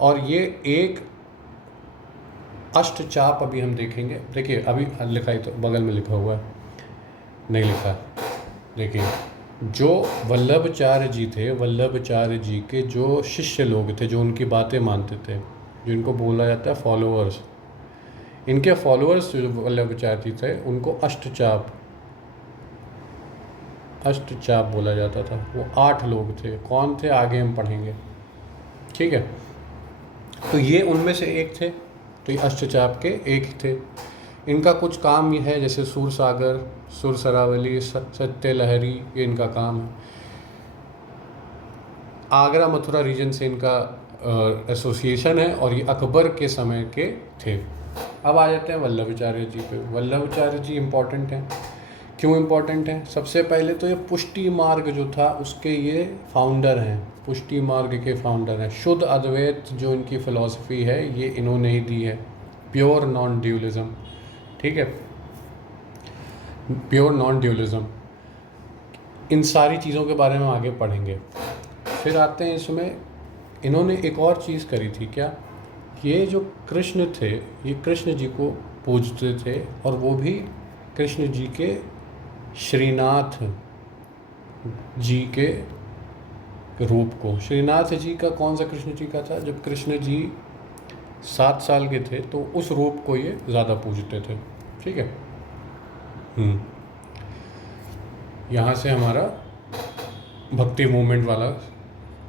और ये एक अष्टचाप अभी हम देखेंगे। देखिए अभी लिखा ही तो बगल में लिखा हुआ है, नहीं लिखा। देखिए जो वल्लभाचार्य जी थे, वल्लभाचार्य जी के जो शिष्य लोग थे, जो उनकी बातें मानते थे, जो इनको बोला जाता है फॉलोअर्स, इनके फॉलोअर्स जो वल्लभाचार्य जी थे उनको अष्टचाप बोला जाता था। वो 8 लोग थे। कौन थे आगे हम पढ़ेंगे। ठीक है। तो ये उनमें से एक थे, तो ये अष्टचाप के एक ही थे। इनका कुछ काम ये है, जैसे सूरसागर, सुरसरावली, सत्य लहरी, ये इनका काम है। आगरा मथुरा रीजन से इनका एसोसिएशन है और ये अकबर के समय के थे। अब आ जाते हैं वल्लभाचार्य जी पे। वल्लभाचार्य जी इम्पॉर्टेंट हैं। क्यों इम्पॉर्टेंट हैं? सबसे पहले तो ये पुष्टि मार्ग जो था उसके ये फाउंडर हैं, पुष्टि मार्ग के फाउंडर हैं। शुद्ध अद्वैत जो इनकी फ़िलॉसफी है ये इन्होंने ही दी है, प्योर नॉन ड्यूलिज़म। ठीक है, प्योर नॉन ड्यूलिज़म। इन सारी चीज़ों के बारे में आगे पढ़ेंगे। फिर आते हैं इसमें, इन्होंने एक और चीज़ करी थी। क्या? ये जो कृष्ण थे, ये कृष्ण जी को पूजते थे, और वो भी कृष्ण जी के श्रीनाथ जी के रूप को। श्रीनाथ जी का कौन सा कृष्ण जी का था? जब कृष्ण जी 7 साल के थे तो उस रूप को ये ज़्यादा पूजते थे। ठीक है। यहाँ से हमारा भक्ति मूवमेंट वाला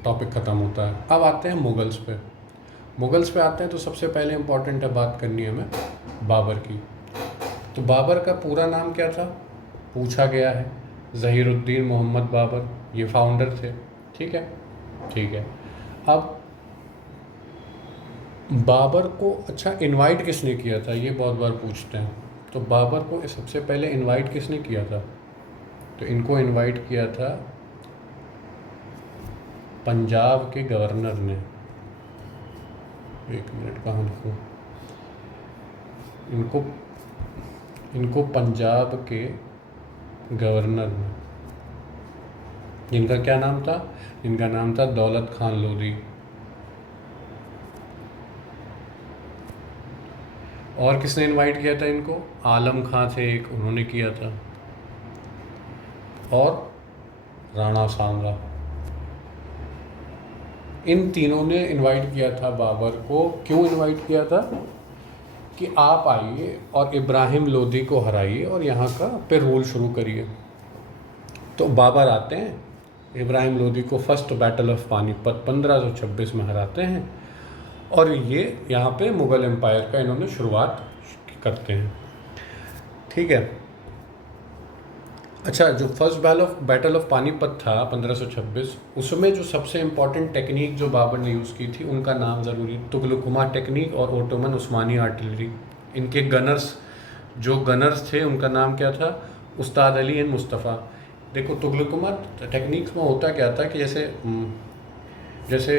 टॉपिक ख़त्म होता है। अब आते हैं मुगल्स पे। मुगल्स पे आते हैं तो सबसे पहले इम्पॉर्टेंट है बात करनी है हमें बाबर की। तो बाबर का पूरा नाम क्या था पूछा गया है। ज़हीरुद्दीन मोहम्मद बाबर, ये फाउंडर थे। ठीक है, ठीक है। अब बाबर को अच्छा इनवाइट किसने किया था, ये बहुत बार पूछते हैं। तो बाबर को सबसे पहले इनवाइट किसने किया था? तो इनको इनवाइट किया था पंजाब के गवर्नर ने। एक मिनट, कहाँ लिखूँ? इनको पंजाब के गवर्नर ने, जिनका क्या नाम था? इनका नाम था दौलत खान लोधी। और किसने इनवाइट किया था इनको? आलम खां थे एक, उन्होंने किया था, और राणा सांगा। इन तीनों ने इनवाइट किया था बाबर को। क्यों इनवाइट किया था? कि आप आइए और इब्राहिम लोधी को हराइए और यहाँ का पे रूल शुरू करिए। तो बाबर आते हैं, इब्राहिम लोधी को फर्स्ट बैटल ऑफ पानीपत 1526 में हराते हैं, और ये यहाँ पे मुग़ल एम्पायर का इन्होंने शुरुआत करते हैं। ठीक है। अच्छा, जो फर्स्ट बैटल ऑफ पानीपत था 1526, उसमें जो सबसे इम्पॉर्टेंट टेक्निक जो बाबर ने यूज़ की थी उनका नाम ज़रूरी, तुगलकुमा टेक्निक और ओटोमन उस्मानी आर्टिलरी। इनके जो गनर्स थे उनका नाम क्या था? उस्ताद अली एंड मुस्तफ़ा। देखो तुगलकुमा टेक्निक्स में होता क्या था कि जैसे जैसे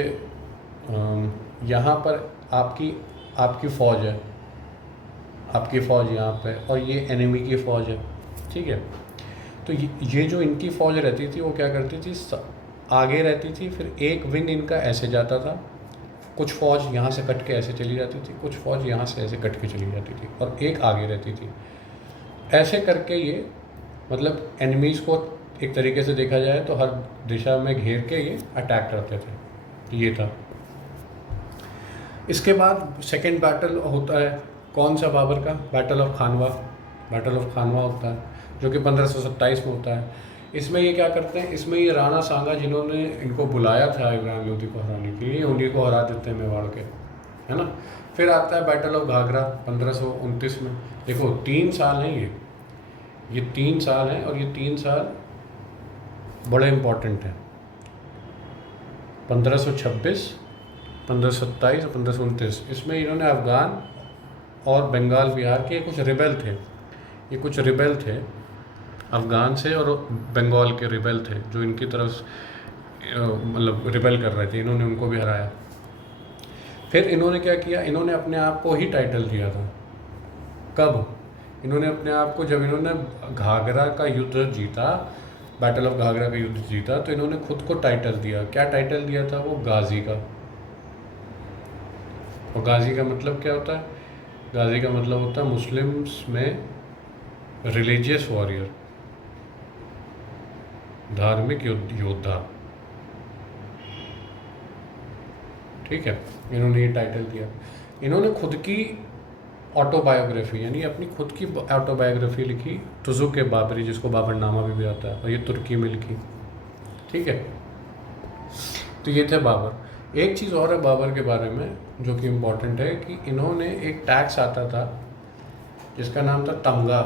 यहाँ पर आपकी आपकी फ़ौज है, आपकी फ़ौज यहाँ पे, और ये एनिमी की फ़ौज है, ठीक है। तो ये जो इनकी फ़ौज रहती थी वो क्या करती थी, आगे रहती थी, फिर एक विंग इनका ऐसे जाता था, कुछ फ़ौज यहाँ से कट के ऐसे चली जाती थी, कुछ फ़ौज यहाँ से ऐसे कट के चली जाती थी, और एक आगे रहती थी। ऐसे करके ये मतलब एनिमीज़ को एक तरीके से देखा जाए तो हर दिशा में घेर के ये अटैक करते थे। ये था। इसके बाद सेकेंड बैटल होता है कौन सा बाबर का, battle of Khanwa. Battle of Khanwa होता है जो कि 1527 में होता है। इसमें ये क्या करते हैं, इसमें ये राणा सांगा जिन्होंने इनको बुलाया था इब्राहिम लोधी को हराने के लिए, उन्हीं को हरा देते हैं मेवाड़ के, है ना। फिर आता है बैटल ऑफ घाघरा 1529 में। देखो 3 साल हैं ये 3 साल हैं, और ये 3 साल बड़े इम्पॉर्टेंट हैं। 1526, 1527 और 1529, इसमें इन्होंने अफ़गान और बंगाल बिहार के कुछ रिबेल थे, ये कुछ रिबेल थे अफ़गान से और बंगाल के रिबेल थे जो इनकी तरफ मतलब रिबेल कर रहे थे, इन्होंने उनको भी हराया। फिर इन्होंने क्या किया, इन्होंने अपने आप को ही टाइटल दिया था। कब? इन्होंने अपने आप को, जब इन्होंने घाघरा का युद्ध जीता, बैटल ऑफ घाघरा का युद्ध जीता, तो इन्होंने खुद को टाइटल दिया। क्या टाइटल दिया था? वो गाजी का। और गाजी का मतलब क्या होता है? गाजी का मतलब होता है मुस्लिम्स में रिलीजियस वॉरियर, धार्मिक योद्धा, ठीक है। इन्होंने ये टाइटल दिया। इन्होंने खुद की ऑटोबायोग्राफी यानी अपनी खुद की ऑटोबायोग्राफी लिखी, तुजुक बाबरी, जिसको बाबरनामा भी आता है, और ये तुर्की में लिखी, ठीक है। तो ये थे बाबर। एक चीज़ और है बाबर के बारे में जो कि इम्पोर्टेंट है कि इन्होंने एक टैक्स आता था जिसका नाम था तमगा।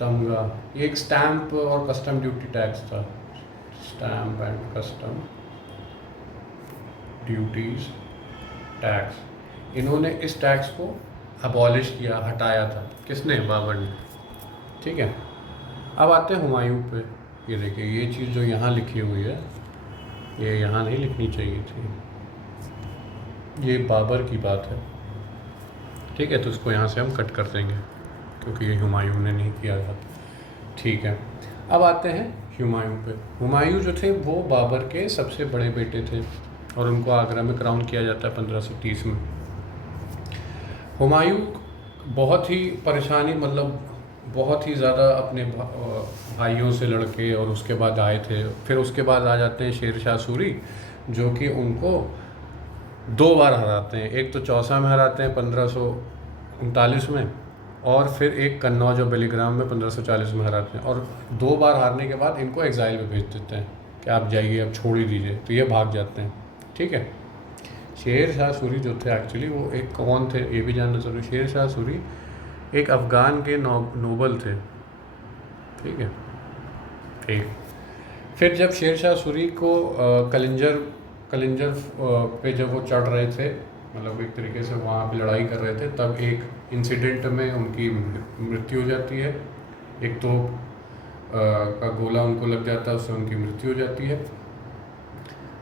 तमगा ये एक स्टैम्प और कस्टम ड्यूटी टैक्स था। Stamp and custom duties tax. इन्होंने इस टैक्स को अबॉलिश किया, हटाया था। किसने? बाबर ने, ठीक है। अब आते हैं हुमायूं पे। ये देखिए, ये चीज़ जो यहाँ लिखी हुई है ये यहाँ नहीं लिखनी चाहिए थी, ये बाबर की बात है, ठीक है। तो इसको यहाँ से हम कट कर देंगे क्योंकि ये हुमायूं ने नहीं किया था, ठीक है। अब आते हैं हुमायूं पे। हुमायूं जो थे वो बाबर के सबसे बड़े बेटे थे और उनको आगरा में क्राउन किया जाता है 1530 में। हुमायूं बहुत ही परेशानी, मतलब बहुत ही ज़्यादा अपने भाइयों से लड़के और उसके बाद आए थे। फिर उसके बाद आ जाते हैं शेर शाह सूरी जो कि उनको 2 बार हराते हैं। एक तो चौसा में हराते हैं 1539 में, और फिर एक कन्नौज और बेलीग्राम में 1540 में हराते हैं। और 2 बार हारने के बाद इनको एग्ज़ाइल में भेज देते हैं कि आप जाइए, अब छोड़ ही दीजिए। तो ये भाग जाते हैं, ठीक है। शेर शाह सूरी जो थे एक्चुअली वो एक कौन थे ये भी जानना ज़रूरी। शेर शाह सूरी एक अफ़गान के नोबल थे, ठीक है, ठीक। फिर जब शेर शाह सूरी को कलिंजर पे जब वो चढ़ रहे थे, मतलब एक तरीके से वहाँ पे लड़ाई कर रहे थे, तब एक इंसिडेंट में उनकी मृत्यु हो जाती है। एक तो का गोला उनको लग जाता है, उससे उनकी मृत्यु हो जाती है।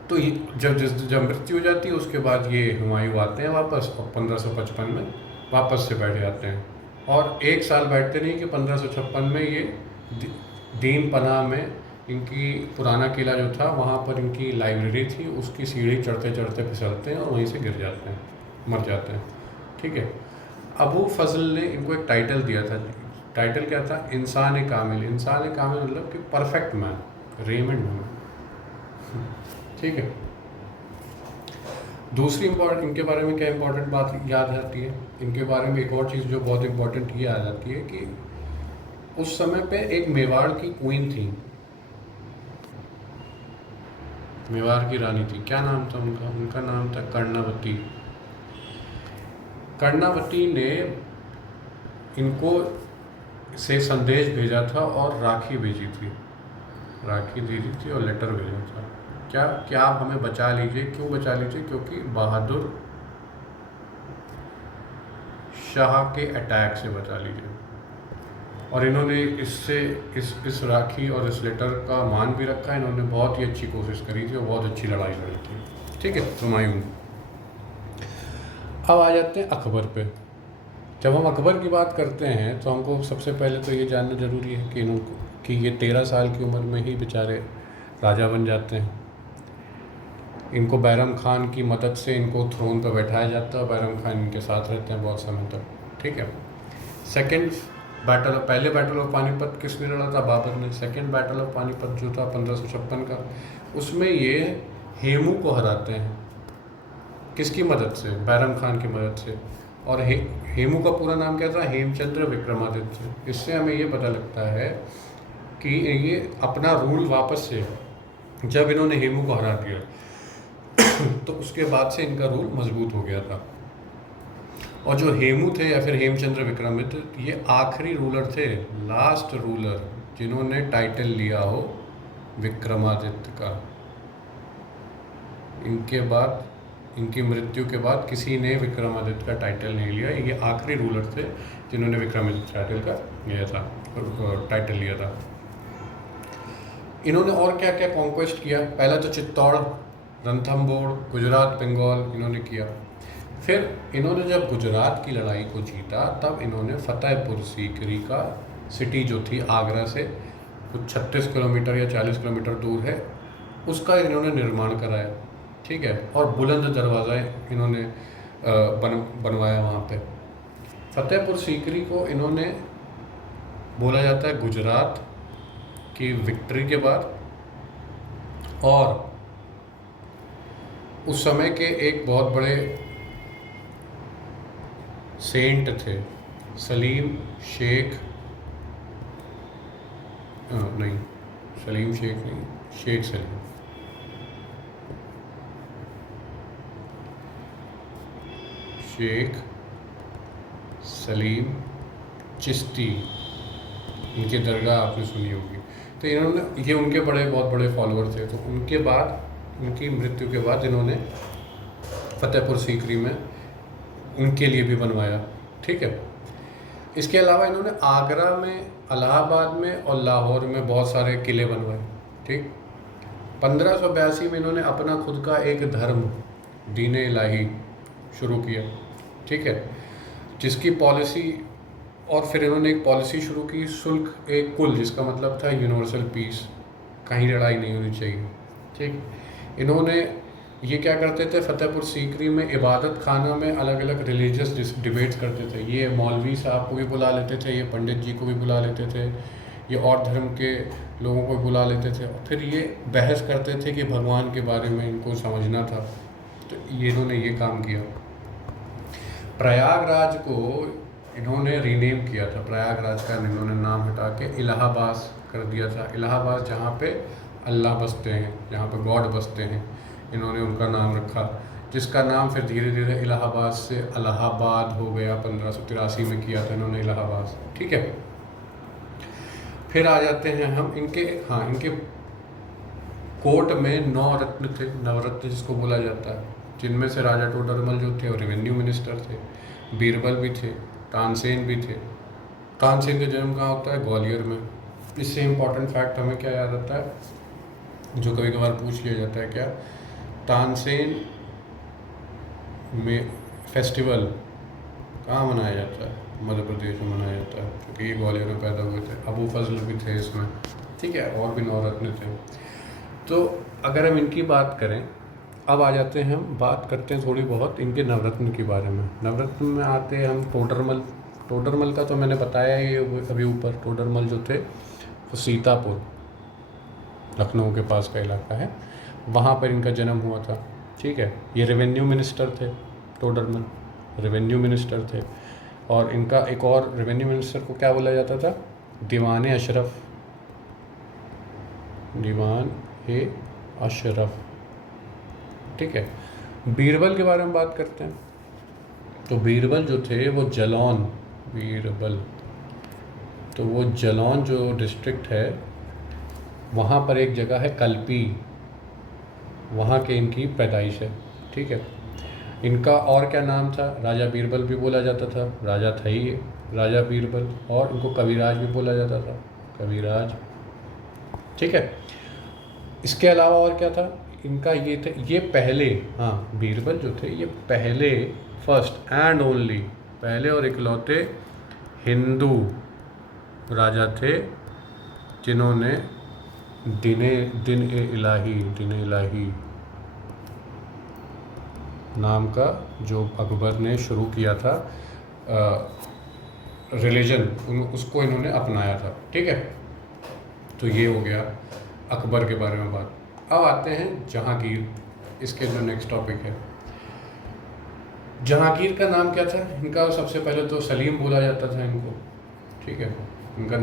तो जब मृत्यु हो जाती है उसके बाद ये हुमायूं आते हैं वापस, और 1555 में वापस से बैठ जाते हैं। और 1 साल बैठते नहीं कि 1556 में ये दीन पनाह में इनकी पुराना किला जो था वहाँ पर इनकी लाइब्रेरी थी, उसकी सीढ़ी चढ़ते चढ़ते फिसलते हैं और वहीं से गिर जाते हैं, मर जाते हैं, ठीक है। अबू फजल ने इनको एक टाइटल दिया था। टाइटल क्या था? इंसान कामिल। इंसान कामिल मतलब कि परफेक्ट मैन, रेमंड मैन, ठीक है। दूसरी इनके बारे में क्या इम्पोर्टेंट बात याद आती है, इनके बारे में एक और चीज़ जो बहुत इम्पोर्टेंट ये याद आती है कि उस समय पे एक मेवाड़ की क्वीन थी, मेवाड़ की रानी थी। क्या नाम था उनका? उनका नाम था कर्णावती। कर्णावती ने इनको से संदेश भेजा था और राखी भेजी थी, राखी भेजी थी और लेटर भेजा था। क्या क्या आप हमें बचा लीजिए। क्यों बचा लीजिए? क्योंकि बहादुर शाह के अटैक से बचा लीजिए, और इन्होंने इससे इस राखी और इस लेटर का मान भी रखा है। इन्होंने बहुत ही अच्छी कोशिश करी थी और बहुत अच्छी लड़ाई लड़ी थी। ठीक है, हुमायूं। अब आ जाते हैं अकबर पे। जब हम अकबर की बात करते हैं तो हमको सबसे पहले तो ये जानना ज़रूरी है कि ये 13 साल की उम्र में ही बेचारे राजा बन जाते हैं। इनको बैरम खान की मदद से इनको थ्रोन पर बैठाया जाता है। बैरम खान इनके साथ रहते हैं बहुत समय तक। ठीक है। पहले बैटल ऑफ पानीपत किसने लड़ा था? बाबर ने। सेकेंड बैटल ऑफ पानीपत जो था 1556 का, उसमें ये हेमू को हराते हैं। किसकी मदद से? बैरम खान की मदद से। और हेमू का पूरा नाम क्या था? हेमचंद्र विक्रमादित्य। इससे हमें ये पता लगता है कि ये अपना रूल वापस से, जब इन्होंने हेमू को हरा दिया तो उसके बाद से इनका रूल मजबूत हो गया था। और जो हेमू थे या फिर हेमचंद्र विक्रमादित्य, ये आखिरी रूलर थे, लास्ट रूलर जिन्होंने टाइटल लिया हो विक्रमादित्य का। इनके बाद, इनकी मृत्यु के बाद किसी ने विक्रमादित्य का टाइटल नहीं लिया। ये आखिरी रूलर थे जिन्होंने विक्रमादित्य टाइटल लिया था। इन्होंने और क्या क्या कॉन्क्वेस्ट किया? पहला तो चित्तौड़, रणथंभौर, गुजरात, बंगाल इन्होंने किया। फिर इन्होंने जब गुजरात की लड़ाई को जीता तब इन्होंने फतेहपुर सीकरी का सिटी जो थी आगरा से कुछ 36 किलोमीटर या 40 किलोमीटर दूर है, उसका इन्होंने निर्माण कराया। ठीक है। और बुलंद दरवाज़ा इन्होंने बनवाया वहाँ पे। फतेहपुर सीकरी को इन्होंने बोला जाता है गुजरात की विक्ट्री के बाद। और उस समय के एक बहुत बड़े सेंट थे, सलीम शेख, नहीं सलीम शेख नहीं, शेख सलीम, शेख सलीम चिश्ती, इनकी दरगाह आपने सुनी होगी। तो इन्होंने, ये उनके बहुत बड़े फॉलोअर थे। तो उनके बाद, उनकी मृत्यु के बाद इन्होंने फतेहपुर सीकरी में उनके लिए भी बनवाया। ठीक है। इसके अलावा इन्होंने आगरा में, इलाहाबाद में और लाहौर में बहुत सारे किले बनवाए। ठीक। 1582 में इन्होंने अपना खुद का एक धर्म, दीन इलाही शुरू किया। ठीक है। जिसकी पॉलिसी, और फिर इन्होंने एक पॉलिसी शुरू की, शुल्क एक कुल, जिसका मतलब था यूनिवर्सल पीस, कहीं लड़ाई नहीं होनी चाहिए। ठीक। इन्होंने ये क्या करते थे, फतेहपुर सीकरी में इबादत खाना में अलग अलग रिलीजियस डिबेट्स करते थे। ये मौलवी साहब को भी बुला लेते थे, ये पंडित जी को भी बुला लेते थे, ये और धर्म के लोगों को भी बुला लेते थे। और फिर ये बहस करते थे कि भगवान के बारे में इनको समझना था। तो ये इन्होंने ये काम किया। प्रयागराज को इन्होंने रीनेम किया था। प्रयागराज का इन्होंने नाम हटा के इलाहाबाद कर दिया था। इलाहाबाद जहाँ पे अल्लाह बसते हैं, जहाँ पे गॉड बसते हैं, इन्होंने उनका नाम रखा, जिसका नाम फिर धीरे धीरे इलाहाबाद से इलाहाबाद हो गया। 1583 में किया था इन्होंने इलाहाबाद। ठीक है। फिर आ जाते हैं हम इनके, इनके कोर्ट में 9 रत्न थे, नवरत्न जिसको बोला जाता है, जिनमें से राजा टोडरमल जो थे वो रेवेन्यू मिनिस्टर थे, बीरबल भी थे, तानसेन भी थे। तानसेन का जन्म कहाँ होता है? ग्वालियर में। इससे इम्पॉर्टेंट फैक्ट हमें क्या याद आता है, जो कभी कभार पूछ लिया जाता है, क्या तानसेन में फेस्टिवल कहाँ मनाया जाता है? मध्य प्रदेश में मनाया जाता है, क्योंकि ये ग्वालियर में पैदा हुए थे। अबू फजल भी थे इसमें। ठीक है। और भी 9 रत्न थे। तो अगर हम इनकी बात करें, अब आ जाते हैं, हम बात करते हैं थोड़ी बहुत इनके नवरत्न के बारे में। नवरत्न में आते हैं हम टोडरमल। टोडरमल का तो मैंने बताया ही अभी ऊपर। टोडरमल जो थे वो सीतापुर, लखनऊ के पास का इलाका है, वहाँ पर इनका जन्म हुआ था। ठीक है। ये रेवेन्यू मिनिस्टर थे, टोडरमल रेवेन्यू मिनिस्टर थे। और इनका एक और रेवेन्यू मिनिस्टर को क्या बोला जाता था? दीवान अशरफ, दीवान ए अशरफ। ठीक है। बीरबल के बारे में बात करते हैं। तो बीरबल जो थे वो जलौन, बीरबल, तो वो जलौन जो डिस्ट्रिक्ट है, वहाँ पर एक जगह है कल्पी, वहाँ के इनकी पैदाइश है। ठीक है। इनका और क्या नाम था? राजा बीरबल भी बोला जाता था, राजा था ही ये राजा बीरबल, और इनको कविराज भी बोला जाता था, कविराज। ठीक है, इसके अलावा और क्या था इनका? ये थे, ये पहले, हाँ, बीरबल जो थे ये पहले, फर्स्ट एंड ओनली, पहले और इकलौते हिंदू राजा थे जिन्होंने दिन ए इलाही नाम का जो अकबर ने शुरू किया था रिलीजन, उसको इन्होंने अपनाया था। ठीक है, तो ये हो गया अकबर के बारे में बात। अब आते हैं जहांगीर, इसके जो नेक्स्ट टॉपिक है। जहांगीर का नाम क्या था इनका? सबसे पहले तो सलीम बोला जाता था इनको। ठीक है, इनका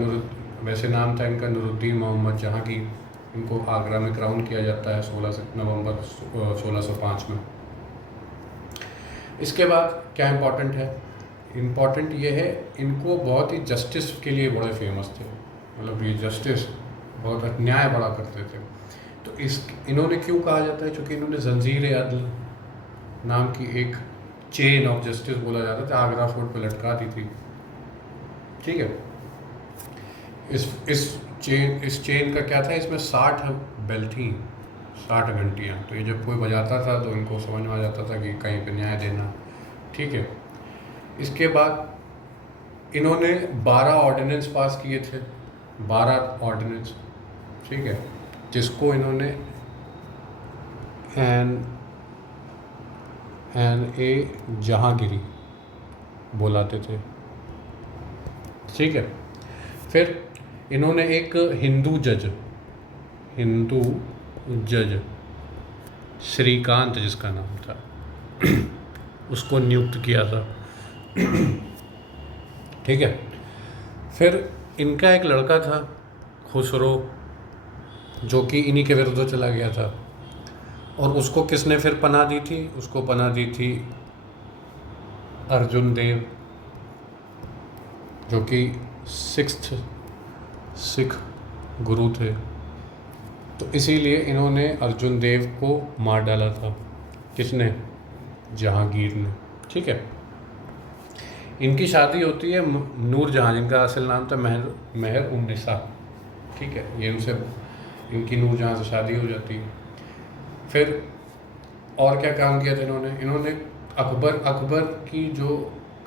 वैसे नाम था इनका नूरुद्दीन मोहम्मद जहांगीर। इनको आगरा में क्राउन किया जाता है 16 नवंबर 1605 में। इसके बाद क्या इम्पोर्टेंट है? इम्पॉर्टेंट ये है, इनको बहुत ही जस्टिस के लिए बड़े फेमस थे, मतलब ये जस्टिस, बहुत न्याय बड़ा करते थे। तो इन्होंने क्यों कहा जाता है? क्योंकि इन्होंने जंजीर अदल नाम की एक चेन ऑफ जस्टिस बोला जाता था, आगरा फोर्ट पे लटका दी थी। ठीक है, इस चेन का क्या था? इसमें 60 बेल थी, 60 घंटियाँ। तो ये जब कोई बजाता था तो इनको समझ में आ जाता था कि कहीं पे न्याय देना। ठीक है, इसके बाद इन्होंने 12 ऑर्डिनेंस पास किए थे, 12 ऑर्डिनेंस। ठीक है, जिसको इन्होंने एन ए जहांगीरी बुलाते थे। ठीक है, फिर इन्होंने एक हिंदू जज श्रीकांत जिसका नाम था उसको नियुक्त किया था। ठीक है, फिर इनका एक लड़का था खुसरो, जो कि इन्हीं के विरुद्ध चला गया था, और उसको किसने फिर पनाह दी थी? उसको पनाह दी थी अर्जुन देव, जो कि 6th सिख गुरु थे। तो इसीलिए इन्होंने अर्जुन देव को मार डाला था। किसने? जहांगीर ने। ठीक है, इनकी शादी होती है नूरजहां, जिनका असल नाम था मेहर उन्निसा। ठीक है, ये इनकी नूरजहां से शादी हो जाती है। फिर और क्या काम किया था इन्होंने अकबर की जो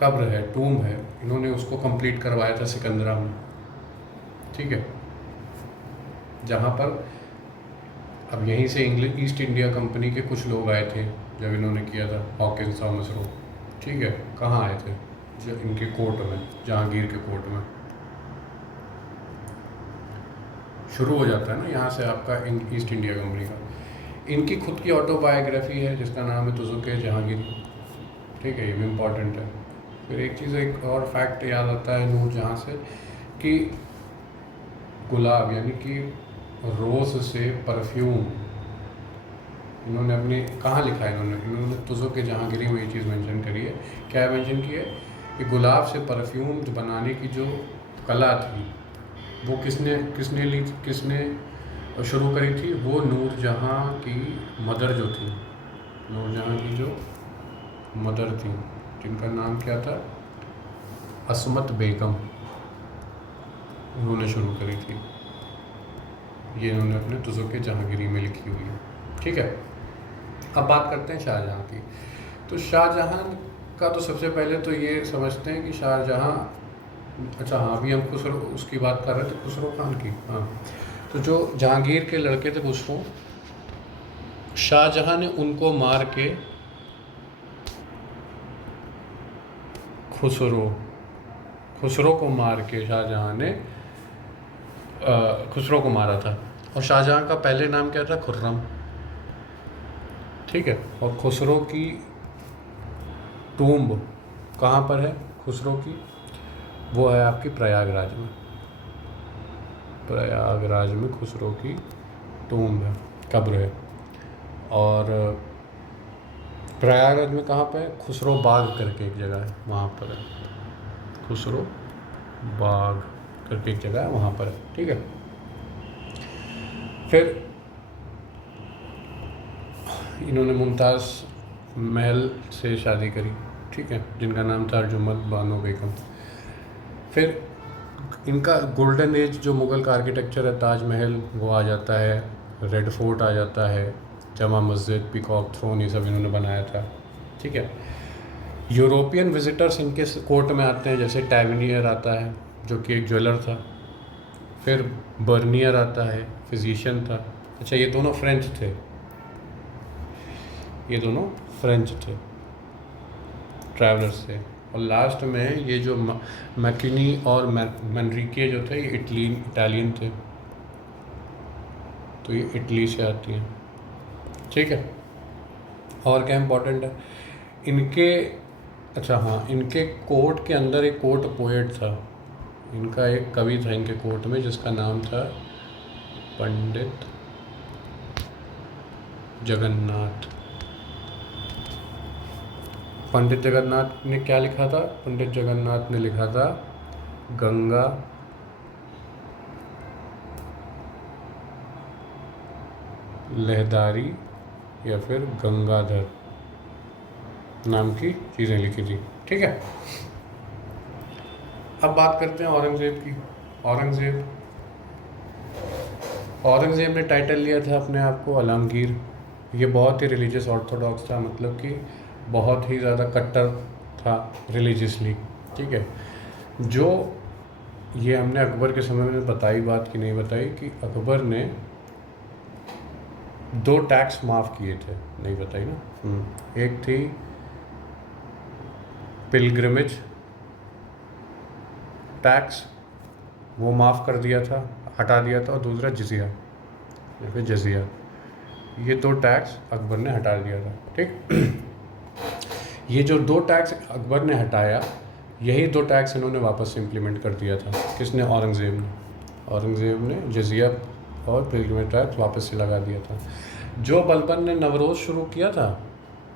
कब्र है, टूम है, इन्होंने उसको कंप्लीट करवाया था सिकंदरा में। ठीक है, जहाँ पर अब यहीं से ईस्ट इंडिया कंपनी के कुछ लोग आए थे जब इन्होंने किया था, हॉकिंस, थॉमस रो। ठीक है, कहाँ आए थे? जो इनके कोर्ट में, जहांगीर के कोर्ट में शुरू हो जाता है ना यहाँ से आपका ईस्ट इंडिया कंपनी का। इनकी खुद की ऑटोबायोग्राफी है जिसका नाम है तुजुक-ए जहांगीर। ठीक है, ये भी इम्पॉर्टेंट है। फिर एक और फैक्ट याद आता है नूरजहां से कि गुलाब यानी कि रोज़ से परफ्यूम इन्होंने अपने कहाँ लिखा है? इन्होंने तुजुक-ए जहांगीरी में ये चीज़ मेंशन करी है। क्या मेंशन की है? कि गुलाब से परफ्यूम बनाने की जो कला थी वो किसने शुरू करी थी? वो नूरजहां की मदर जो थी, नूरजहां की जो मदर थी, जिनका नाम क्या था? असमत बेगम, उन्होंने शुरू करी थी। ये इन्होंने अपने तुजुक-ए जहांगीरी में लिखी हुई है। ठीक है, अब बात करते हैं शाहजहाँ की। तो शाहजहाँ का तो सबसे पहले तो ये समझते हैं कि शाहजहाँ, अच्छा हाँ, अभी हम खुसरो उसकी बात कर रहे थे, खुसरो खान की। हाँ, तो जो जहांगीर के लड़के थे खुसरो, शाहजहाँ ने उनको मार के खुसरो को मार के शाहजहाँ ने खुसरो को मारा था। और शाहजहाँ का पहले नाम क्या था? खुर्रम। ठीक है, और खुसरो की टूम्ब कहाँ पर है खुसरो की? वो है आपकी प्रयागराज में खुसरो की टूम्ब है, कब्र है। और प्रयागराज में कहाँ पर है? खुसरो बाग करके एक जगह है, वहाँ पर है। खुसरो बाग करके एक जगह है, वहाँ पर है। ठीक है, फिर इन्होंने मुमताज़ महल से शादी करी, ठीक है, जिनका नाम था अर्जुमंद बानो बेगम। फिर इनका गोल्डन एज जो मुग़ल का आर्किटेक्चर है, ताजमहल वो आ जाता है, रेड फोर्ट आ जाता है, जमा मस्जिद, पीकॉक थ्रोन, ये सब इन्होंने बनाया था, ठीक है। यूरोपियन विजिटर्स इनके कोर्ट में आते हैं, जैसे टैवनियर आता है जो कि एक ज्वेलर था, फिर बर्नियर आता है, फिजिशियन था। अच्छा, ये दोनों फ्रेंच थे, ये दोनों फ्रेंच थे, ट्रैवलर्स थे। और लास्ट में ये जो मैकिनी और मैनरिके जो थे, ये इटालियन थे, तो ये इटली से आती हैं, ठीक है। और क्या इम्पोर्टेंट है इनके, अच्छा हाँ, इनके कोर्ट के अंदर एक कोर्ट पोएट था, इनका एक कवि था इनके कोर्ट में, जिसका नाम था पंडित जगन्नाथ। पंडित जगन्नाथ ने क्या लिखा था? पंडित जगन्नाथ ने लिखा था गंगा लहदारी या फिर गंगाधर नाम की चीज़ें लिखी थी, ठीक है। अब बात करते हैं औरंगज़ेब की। औरंगज़ेब ने टाइटल लिया था अपने आप को आलमगीर। ये बहुत ही रिलीजियस ऑर्थोडॉक्स था, मतलब कि बहुत ही ज़्यादा कट्टर था रिलीजियसली, ठीक है। जो ये हमने अकबर के समय में बताई बात कि नहीं बताई कि अकबर ने 2 टैक्स माफ़ किए थे, नहीं बताई ना। एक थी पिलग्रिमेज टैक्स, वो माफ़ कर दिया था, हटा दिया था, और दूसरा जिजिया या फिर जजिया, ये 2 टैक्स अकबर ने हटा दिया था, ठीक। ये जो 2 टैक्स अकबर ने हटाया, यही 2 टैक्स इन्होंने वापस इम्प्लीमेंट कर दिया था। किसने? औरंगज़ेब ने जजिया और पिलग्रिमेज टैक्स वापस से लगा दिया था। जो बलबन ने नवरोज़ शुरू किया था,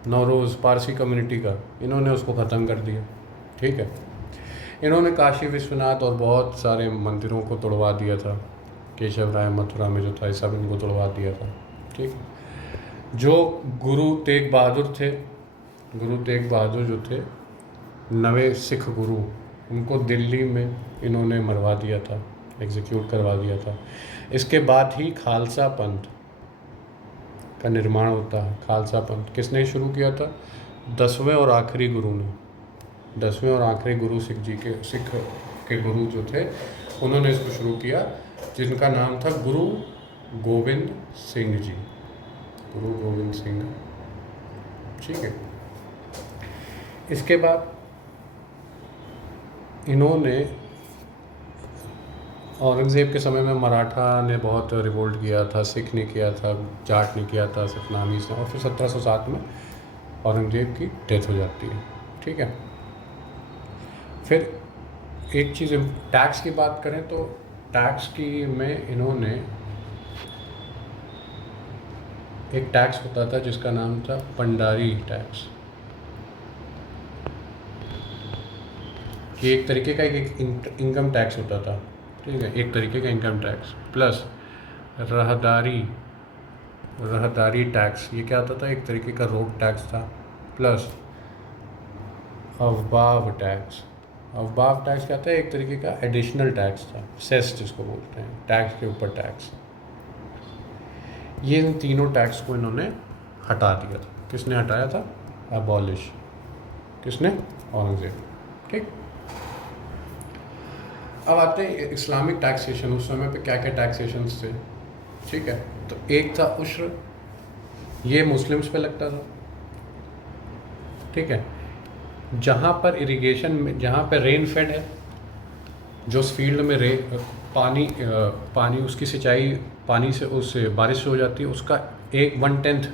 नवरोज़ पारसी कम्युनिटी का, इन्होंने उसको ख़त्म कर दिया, ठीक है। इन्होंने काशी विश्वनाथ और बहुत सारे मंदिरों को तोड़वा दिया था, केशव राय मथुरा में जो था, सब इनको तोड़वा दिया था, ठीक। जो गुरु तेग बहादुर जो थे, नवे सिख गुरु, उनको दिल्ली में इन्होंने मरवा दिया था, एग्जीक्यूट करवा दिया था। इसके बाद ही खालसा पंथ का निर्माण होता है। खालसा पंथ किसने शुरू किया था? 10वें और आखिरी गुरु ने। 10वें और आखिरी गुरु सिख के गुरु जो थे, उन्होंने इसको शुरू किया, जिनका नाम था गुरु गोविंद सिंह जी, गुरु गोविंद सिंह, ठीक है। इसके बाद इन्होंने औरंगज़ेब के समय में मराठा ने बहुत रिवोल्ट किया था, सिख ने किया था, जाट ने किया था, सतनामी से, और फिर 1707 में औरंगज़ेब की डेथ हो जाती है, ठीक है। फिर एक चीज़, टैक्स की बात करें तो टैक्स की में इन्होंने एक टैक्स होता था जिसका नाम था पंडारी टैक्स। ये एक तरीके का एक इनकम टैक्स होता था, ठीक है, एक तरीके का इनकम टैक्स प्लस रहदारी टैक्स। ये क्या होता था? एक तरीके का रोड टैक्स था, प्लस अवबाव टैक्स। अवबाव टैक्स क्या था? एक तरीके का एडिशनल टैक्स था, सेस जिसको बोलते हैं, टैक्स के ऊपर टैक्स। ये इन तीनों टैक्स को इन्होंने हटा दिया था। किसने हटाया था? अबॉलिश। किसने? औरंगज़ेब, ठीक। अब आते हैं इस्लामिक टैक्सेशन। उस समय पे क्या क्या टैक्सेशंस थे, ठीक है। तो एक था उश्र, ये मुस्लिम्स पे लगता था, ठीक है। जहाँ पर इरिगेशन में, जहाँ पर रेन फेड है, जो उस फील्ड में पानी उसकी सिंचाई पानी से, उससे बारिश से हो जाती है, उसका 1/10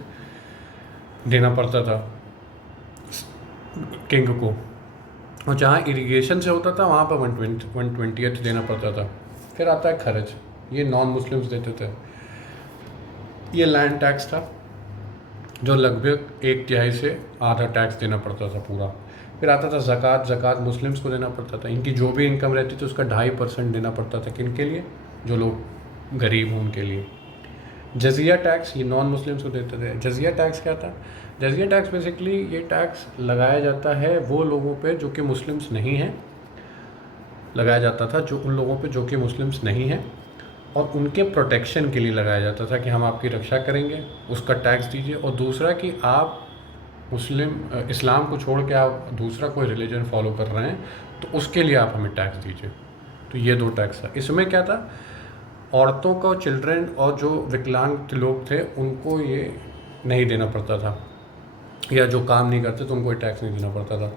देना पड़ता था किंग को। और जहाँ इरिगेशन से होता था वहाँ पर 1/20 देना पड़ता था। फिर आता है खर्च, ये नॉन मुस्लिम्स देते थे। ये लैंड टैक्स था, जो लगभग 1/3 से आधा टैक्स देना पड़ता था पूरा। फिर आता था ज़कात मुस्लिम्स को देना पड़ता था। इनकी जो भी इनकम रहती थी उसका 2.5% देना पड़ता था। किन के लिए? जो लोग गरीब हों उनके लिए। जजिया टैक्स ये नॉन मुस्लिम्स को देते थे। जजिया टैक्स क्या था? जजिया टैक्स बेसिकली ये टैक्स लगाया जाता है वो लोगों पे जो कि मुस्लिम्स नहीं हैं, लगाया जाता था जो उन लोगों पे जो कि मुस्लिम्स नहीं हैं, और उनके प्रोटेक्शन के लिए लगाया जाता था कि हम आपकी रक्षा करेंगे, उसका टैक्स दीजिए। और दूसरा कि आप इस्लाम को छोड़ के आप दूसरा कोई रिलीजन फॉलो कर रहे हैं तो उसके लिए आप हमें टैक्स दीजिए। तो ये 2 टैक्स था। इसमें क्या था, औरतों को, चिल्ड्रन और जो विकलांग लोग थे उनको ये नहीं देना पड़ता था, या जो काम नहीं करते तो उनको ये टैक्स नहीं देना पड़ता था।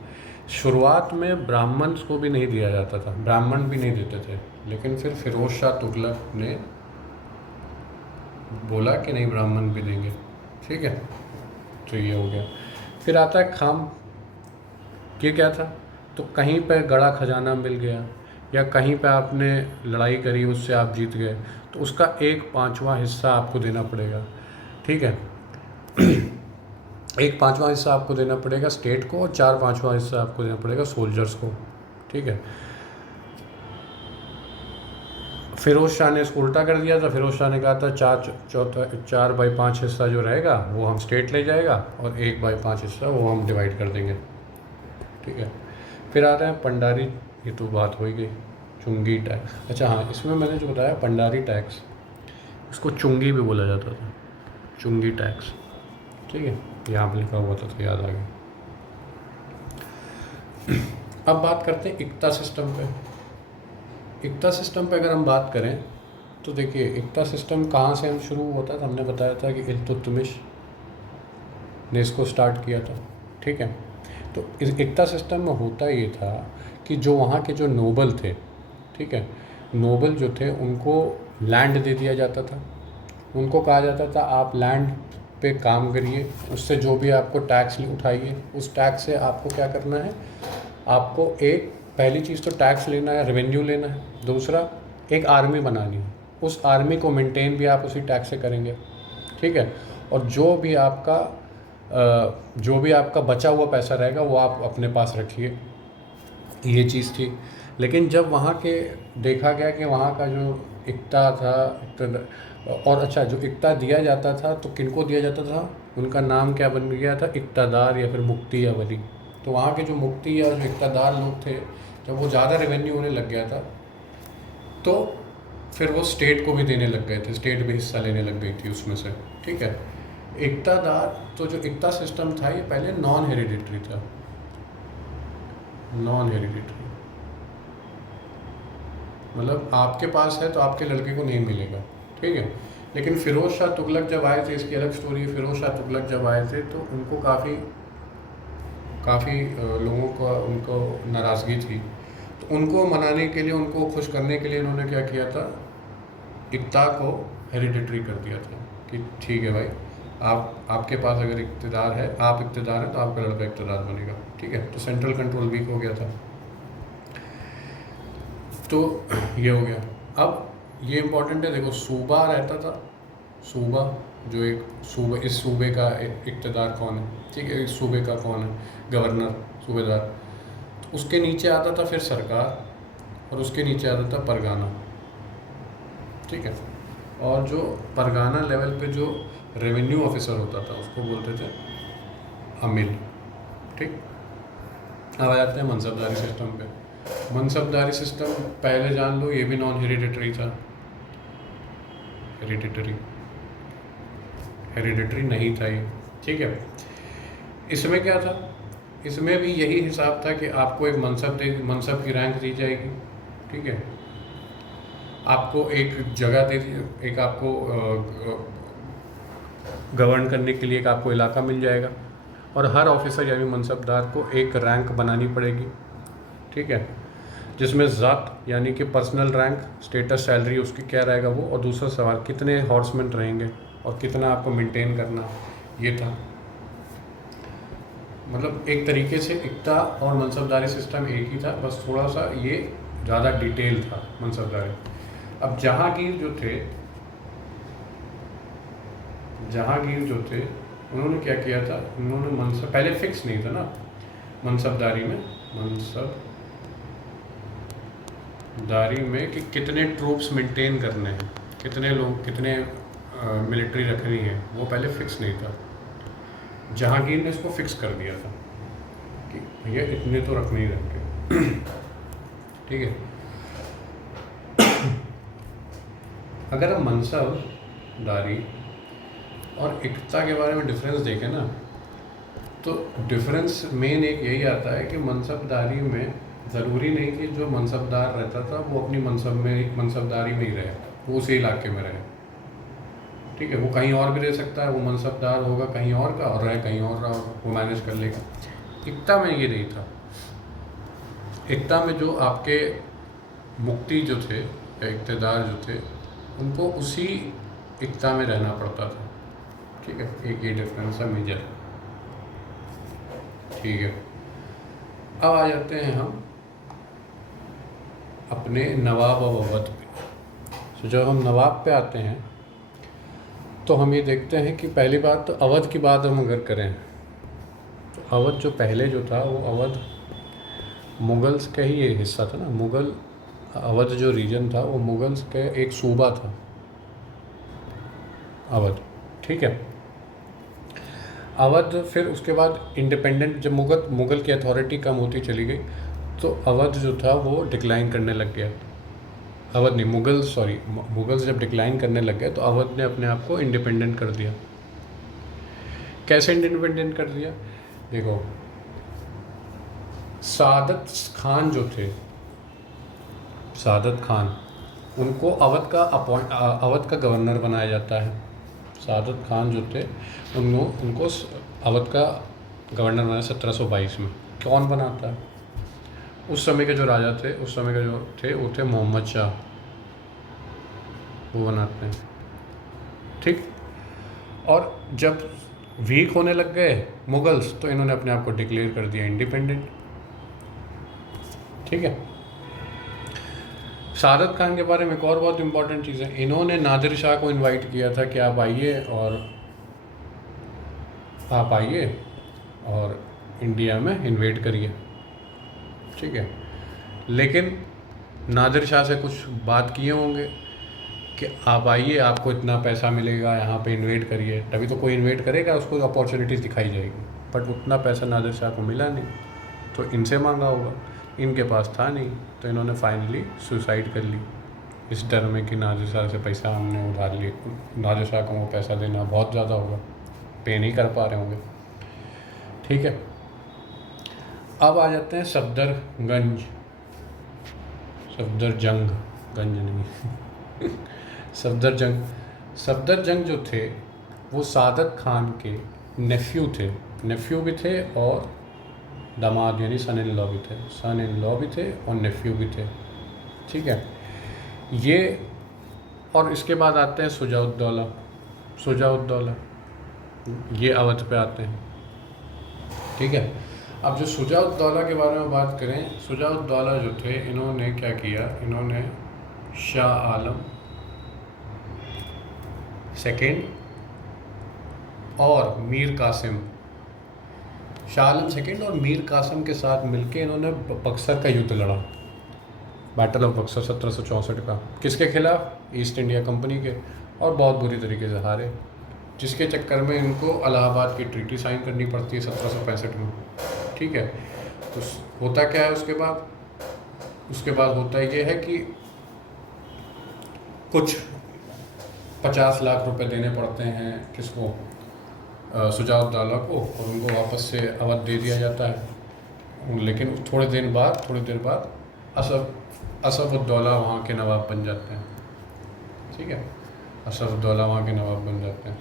शुरुआत में ब्राह्मण्स को भी नहीं दिया जाता था, ब्राह्मण भी नहीं देते थे, लेकिन फिर फिरोज शाह तुगलक ने बोला कि नहीं ब्राह्मण भी देंगे, ठीक है। तो ये हो गया। फिर आता है खाम। ये क्या था? तो कहीं पे गड़ा खजाना मिल गया, या कहीं पे आपने लड़ाई करी उससे आप जीत गए, तो उसका 1/5वां हिस्सा आपको देना पड़ेगा, ठीक है। 1/5वां हिस्सा आपको देना पड़ेगा स्टेट को, और 4/5वां हिस्सा आपको देना पड़ेगा सोल्जर्स को, ठीक है। फिरोज शाह ने इसको उल्टा कर दिया था। फिरोज शाह ने कहा था 4/5 हिस्सा जो रहेगा वो हम स्टेट ले जाएगा, और 1/5 हिस्सा वो हम डिवाइड कर देंगे, ठीक है। फिर आ रहे हैं पंडारी, ये तो बात हो ही गई। चुंगी टैक्स, अच्छा हाँ, इसमें मैंने जो बताया पंडारी टैक्स, इसको चुंगी भी बोला जाता था, चुंगी टैक्स, ठीक है। यहाँ पर लिखा हुआ था तो याद आ गया। अब बात करते हैं इक्ता सिस्टम पे। इक्ता सिस्टम पे अगर हम बात करें तो देखिए, इक्ता सिस्टम कहाँ से हम शुरू होता था, हमने बताया था कि इल्तुतमिश ने इसको स्टार्ट किया था, ठीक है। तो इस इक्ता सिस्टम में होता ये था कि जो वहाँ के जो नोबल थे, ठीक है, नोबल जो थे उनको लैंड दे दिया जाता था। उनको कहा जाता था आप लैंड पे काम करिए, उससे जो भी आपको टैक्स उठाइए, उस टैक्स से आपको क्या करना है, आपको एक पहली चीज़ तो टैक्स लेना है, रेवेन्यू लेना है। दूसरा, एक आर्मी बनानी है, उस आर्मी को मेंटेन भी आप उसी टैक्स से करेंगे, ठीक है। और जो भी आपका बचा हुआ पैसा रहेगा वो आप अपने पास रखिए, ये चीज़ थी। लेकिन जब वहाँ के देखा गया कि वहाँ का जो इक्ता था, और अच्छा जो इक्ता दिया जाता था तो किनको दिया जाता था, उनका नाम क्या बन गया था, इक्तादार या फिर मुक्ति या वली। तो वहाँ के जो मुक्ति या जो इक्तादार लोग थे, जब वो ज़्यादा रेवेन्यू होने लग गया था तो फिर वो स्टेट को भी देने लग गए थे, स्टेट भी हिस्सा लेने लग गई थी उसमें से, ठीक है। इक्तादार, तो जो इक्ता सिस्टम था ये पहले नॉन हेरिडिटरी था, नॉन हेरिडिटरी मतलब आपके पास है तो आपके लड़के को नहीं मिलेगा, ठीक है। लेकिन फिरोज शाह तुगलक जब आए थे, इसकी अलग स्टोरी है, फिरोज शाह तुगलक जब आए थे तो उनको काफ़ी लोगों का उनको नाराज़गी थी। तो उनको मनाने के लिए, उनको खुश करने के लिए इन्होंने क्या किया था, इक्ता को हेरिडिटरी कर दिया था कि ठीक है भाई, आपके पास अगर इक़्तिदार है, आप इक़्तिदार हैं तो आपका लड़का इक़्तिदार बनेगा, ठीक है। तो सेंट्रल कंट्रोल वीक हो गया था, तो ये हो गया। अब ये इम्पोर्टेंट है, देखो सूबा रहता था, सूबा जो एक सूबे, इस सूबे का इक़्तिदार कौन है, ठीक है, इस सूबे का कौन है, गवर्नर, सूबेदार। उसके नीचे आता था फिर सरकार, और उसके नीचे आता था परगाना, ठीक है। और जो परगाना लेवल पे जो रेवेन्यू ऑफिसर होता था उसको बोलते थे अमील, ठीक। अब आ जाते हैं मनसबदारी सिस्टम पे। मनसबदारी सिस्टम पहले जान लो, ये भी नॉन हेरिडिटरी था, हेरिडिटरी नहीं था ये, ठीक है। इसमें क्या था, इसमें भी यही हिसाब था कि आपको एक मनसब की रैंक दी जाएगी, ठीक है। आपको एक जगह दे दी, एक आपको गवर्न करने के लिए एक आपको इलाका मिल जाएगा, और हर ऑफिसर यानी मनसबदार को एक रैंक बनानी पड़ेगी, ठीक है, जिसमें ज़ात यानी कि पर्सनल रैंक, स्टेटस, सैलरी उसकी क्या रहेगा वो, और दूसरा सवाल कितने हॉर्समैन रहेंगे और कितना आपको मेंटेन करना, ये था। मतलब एक तरीके से इक्ता और मनसबदारी सिस्टम एक ही था, बस थोड़ा सा ये ज़्यादा डिटेल था मनसबदारी। अब जहांगीर जो थे उन्होंने क्या किया था, उन्होंने मनसब, पहले फिक्स नहीं था ना मनसबदारी में कि कितने ट्रूप्स मेंटेन करने हैं, कितने लोग, कितने मिलिट्री रखनी है वो पहले फिक्स नहीं था। जहांगीर ने इसको फिक्स कर दिया था कि भैया इतने तो रखने ही रखे। ठीक है। अगर हम मनसबदारी और एकता के बारे में डिफरेंस देखें ना, तो डिफरेंस मेन एक यही आता है कि मनसबदारी में ज़रूरी नहीं कि जो मनसबदार रहता था वो अपनी मनसबदारी में ही रहे, वो उसी इलाके में रहे। ठीक है, वो कहीं और भी रह सकता है, वो मनसबदार होगा कहीं और का और रहे कहीं और रहा होगा, वो मैनेज कर लेगा। एकता में ये नहीं था। एकता में जो आपके मुक्ति जो थे या इक़्तिदार जो थे उनको उसी एकता में रहना पड़ता था। ठीक है, एक ये डिफरेंस है मेजर। ठीक है, अब आ जाते हैं हम अपने नवाब और अवध पे। तो जब हम नवाब पे आते हैं तो हम ये देखते हैं कि पहली बात तो अवध की बात हम अगर करें तो अवध जो पहले जो था वो अवध मुगल्स का ही एक हिस्सा था ना। मुगल अवध जो रीजन था वो मुगल्स का एक सूबा था अवध। ठीक है, अवध फिर उसके बाद इंडिपेंडेंट जब मुगल की अथॉरिटी कम होती चली गई तो अवध जो था वो डिक्लाइन करने लग गया। अवध नहीं, मुगल्स जब डिक्लाइन करने लग गए तो अवध ने अपने आप को इंडिपेंडेंट कर दिया। कैसे इंडिपेंडेंट कर दिया? देखो, सादत खान जो थे, सादत खान, उनको अवध का गवर्नर बनाया जाता है। सादत खान जो थे उनको अवध का गवर्नर बनाया 1722 में। कौन बनाता है? उस समय के जो राजा थे, उस समय के जो थे वो थे मोहम्मद शाह, वो बनाते हैं। ठीक, और जब वीक होने लग गए मुगल्स तो इन्होंने अपने आप को डिक्लेयर कर दिया इंडिपेंडेंट। ठीक है, सादत खान के बारे में एक और बहुत इम्पोर्टेंट चीज़ है, इन्होंने नादिर शाह को इनवाइट किया था कि आप आइए और इंडिया में इन्वेड करिए। ठीक है, लेकिन नादिर शाह से कुछ बात किए होंगे कि आप आइए, आपको इतना पैसा मिलेगा, यहाँ पे इन्वेड करिए, तभी तो कोई इन्वेड करेगा, उसको अपॉर्चुनिटीज़ दिखाई जाएगी। बट उतना पैसा नादिर शाह को मिला नहीं, तो इनसे मांगा होगा, इनके पास था नहीं, तो इन्होंने फाइनली सुसाइड कर ली इस डर में कि नादिर शाह से पैसा हमने उधार लिए, नादिर शाह को वो पैसा देना बहुत ज़्यादा होगा, पे नहीं कर पा रहे होंगे। ठीक है, अब आ जाते हैं सफदरजंग नहीं सफदरजंग जो थे वो सादत खान के नेफ्यू भी थे और दामाद यानी सन इन लॉ भी थे और नेफ्यू भी थे। ठीक है, ये और इसके बाद आते हैं सुजाउद्दौला, ये अवध पे आते हैं। ठीक है, अब जो सुजाउद्दौला के बारे में बात करें, सुजाउद्दौला जो थे इन्होंने क्या किया, इन्होंने शाह आलम सेकेंड और मीर कासिम, शाह आलम सेकेंड और मीर कासिम के साथ मिलके इन्होंने बक्सर का युद्ध लड़ा, बैटल ऑफ बक्सर 1764 का। किसके खिलाफ? ईस्ट इंडिया कंपनी के, और बहुत बुरी तरीके से हारे, जिसके चक्कर में इनको इलाहाबाद की ट्रीटी साइन करनी पड़ती है 1765 में। ठीक है, तो होता क्या है उसके बाद होता ये है कि कुछ 50 लाख रुपए देने पड़ते हैं किसको, सुजाउद्दौला को, और उनको वापस से अवध दे दिया जाता है। लेकिन थोड़ी देर बाद असफउद्दौला वहाँ के नवाब बन जाते हैं। ठीक है, असफउद्दौला वहाँ के नवाब बन जाते हैं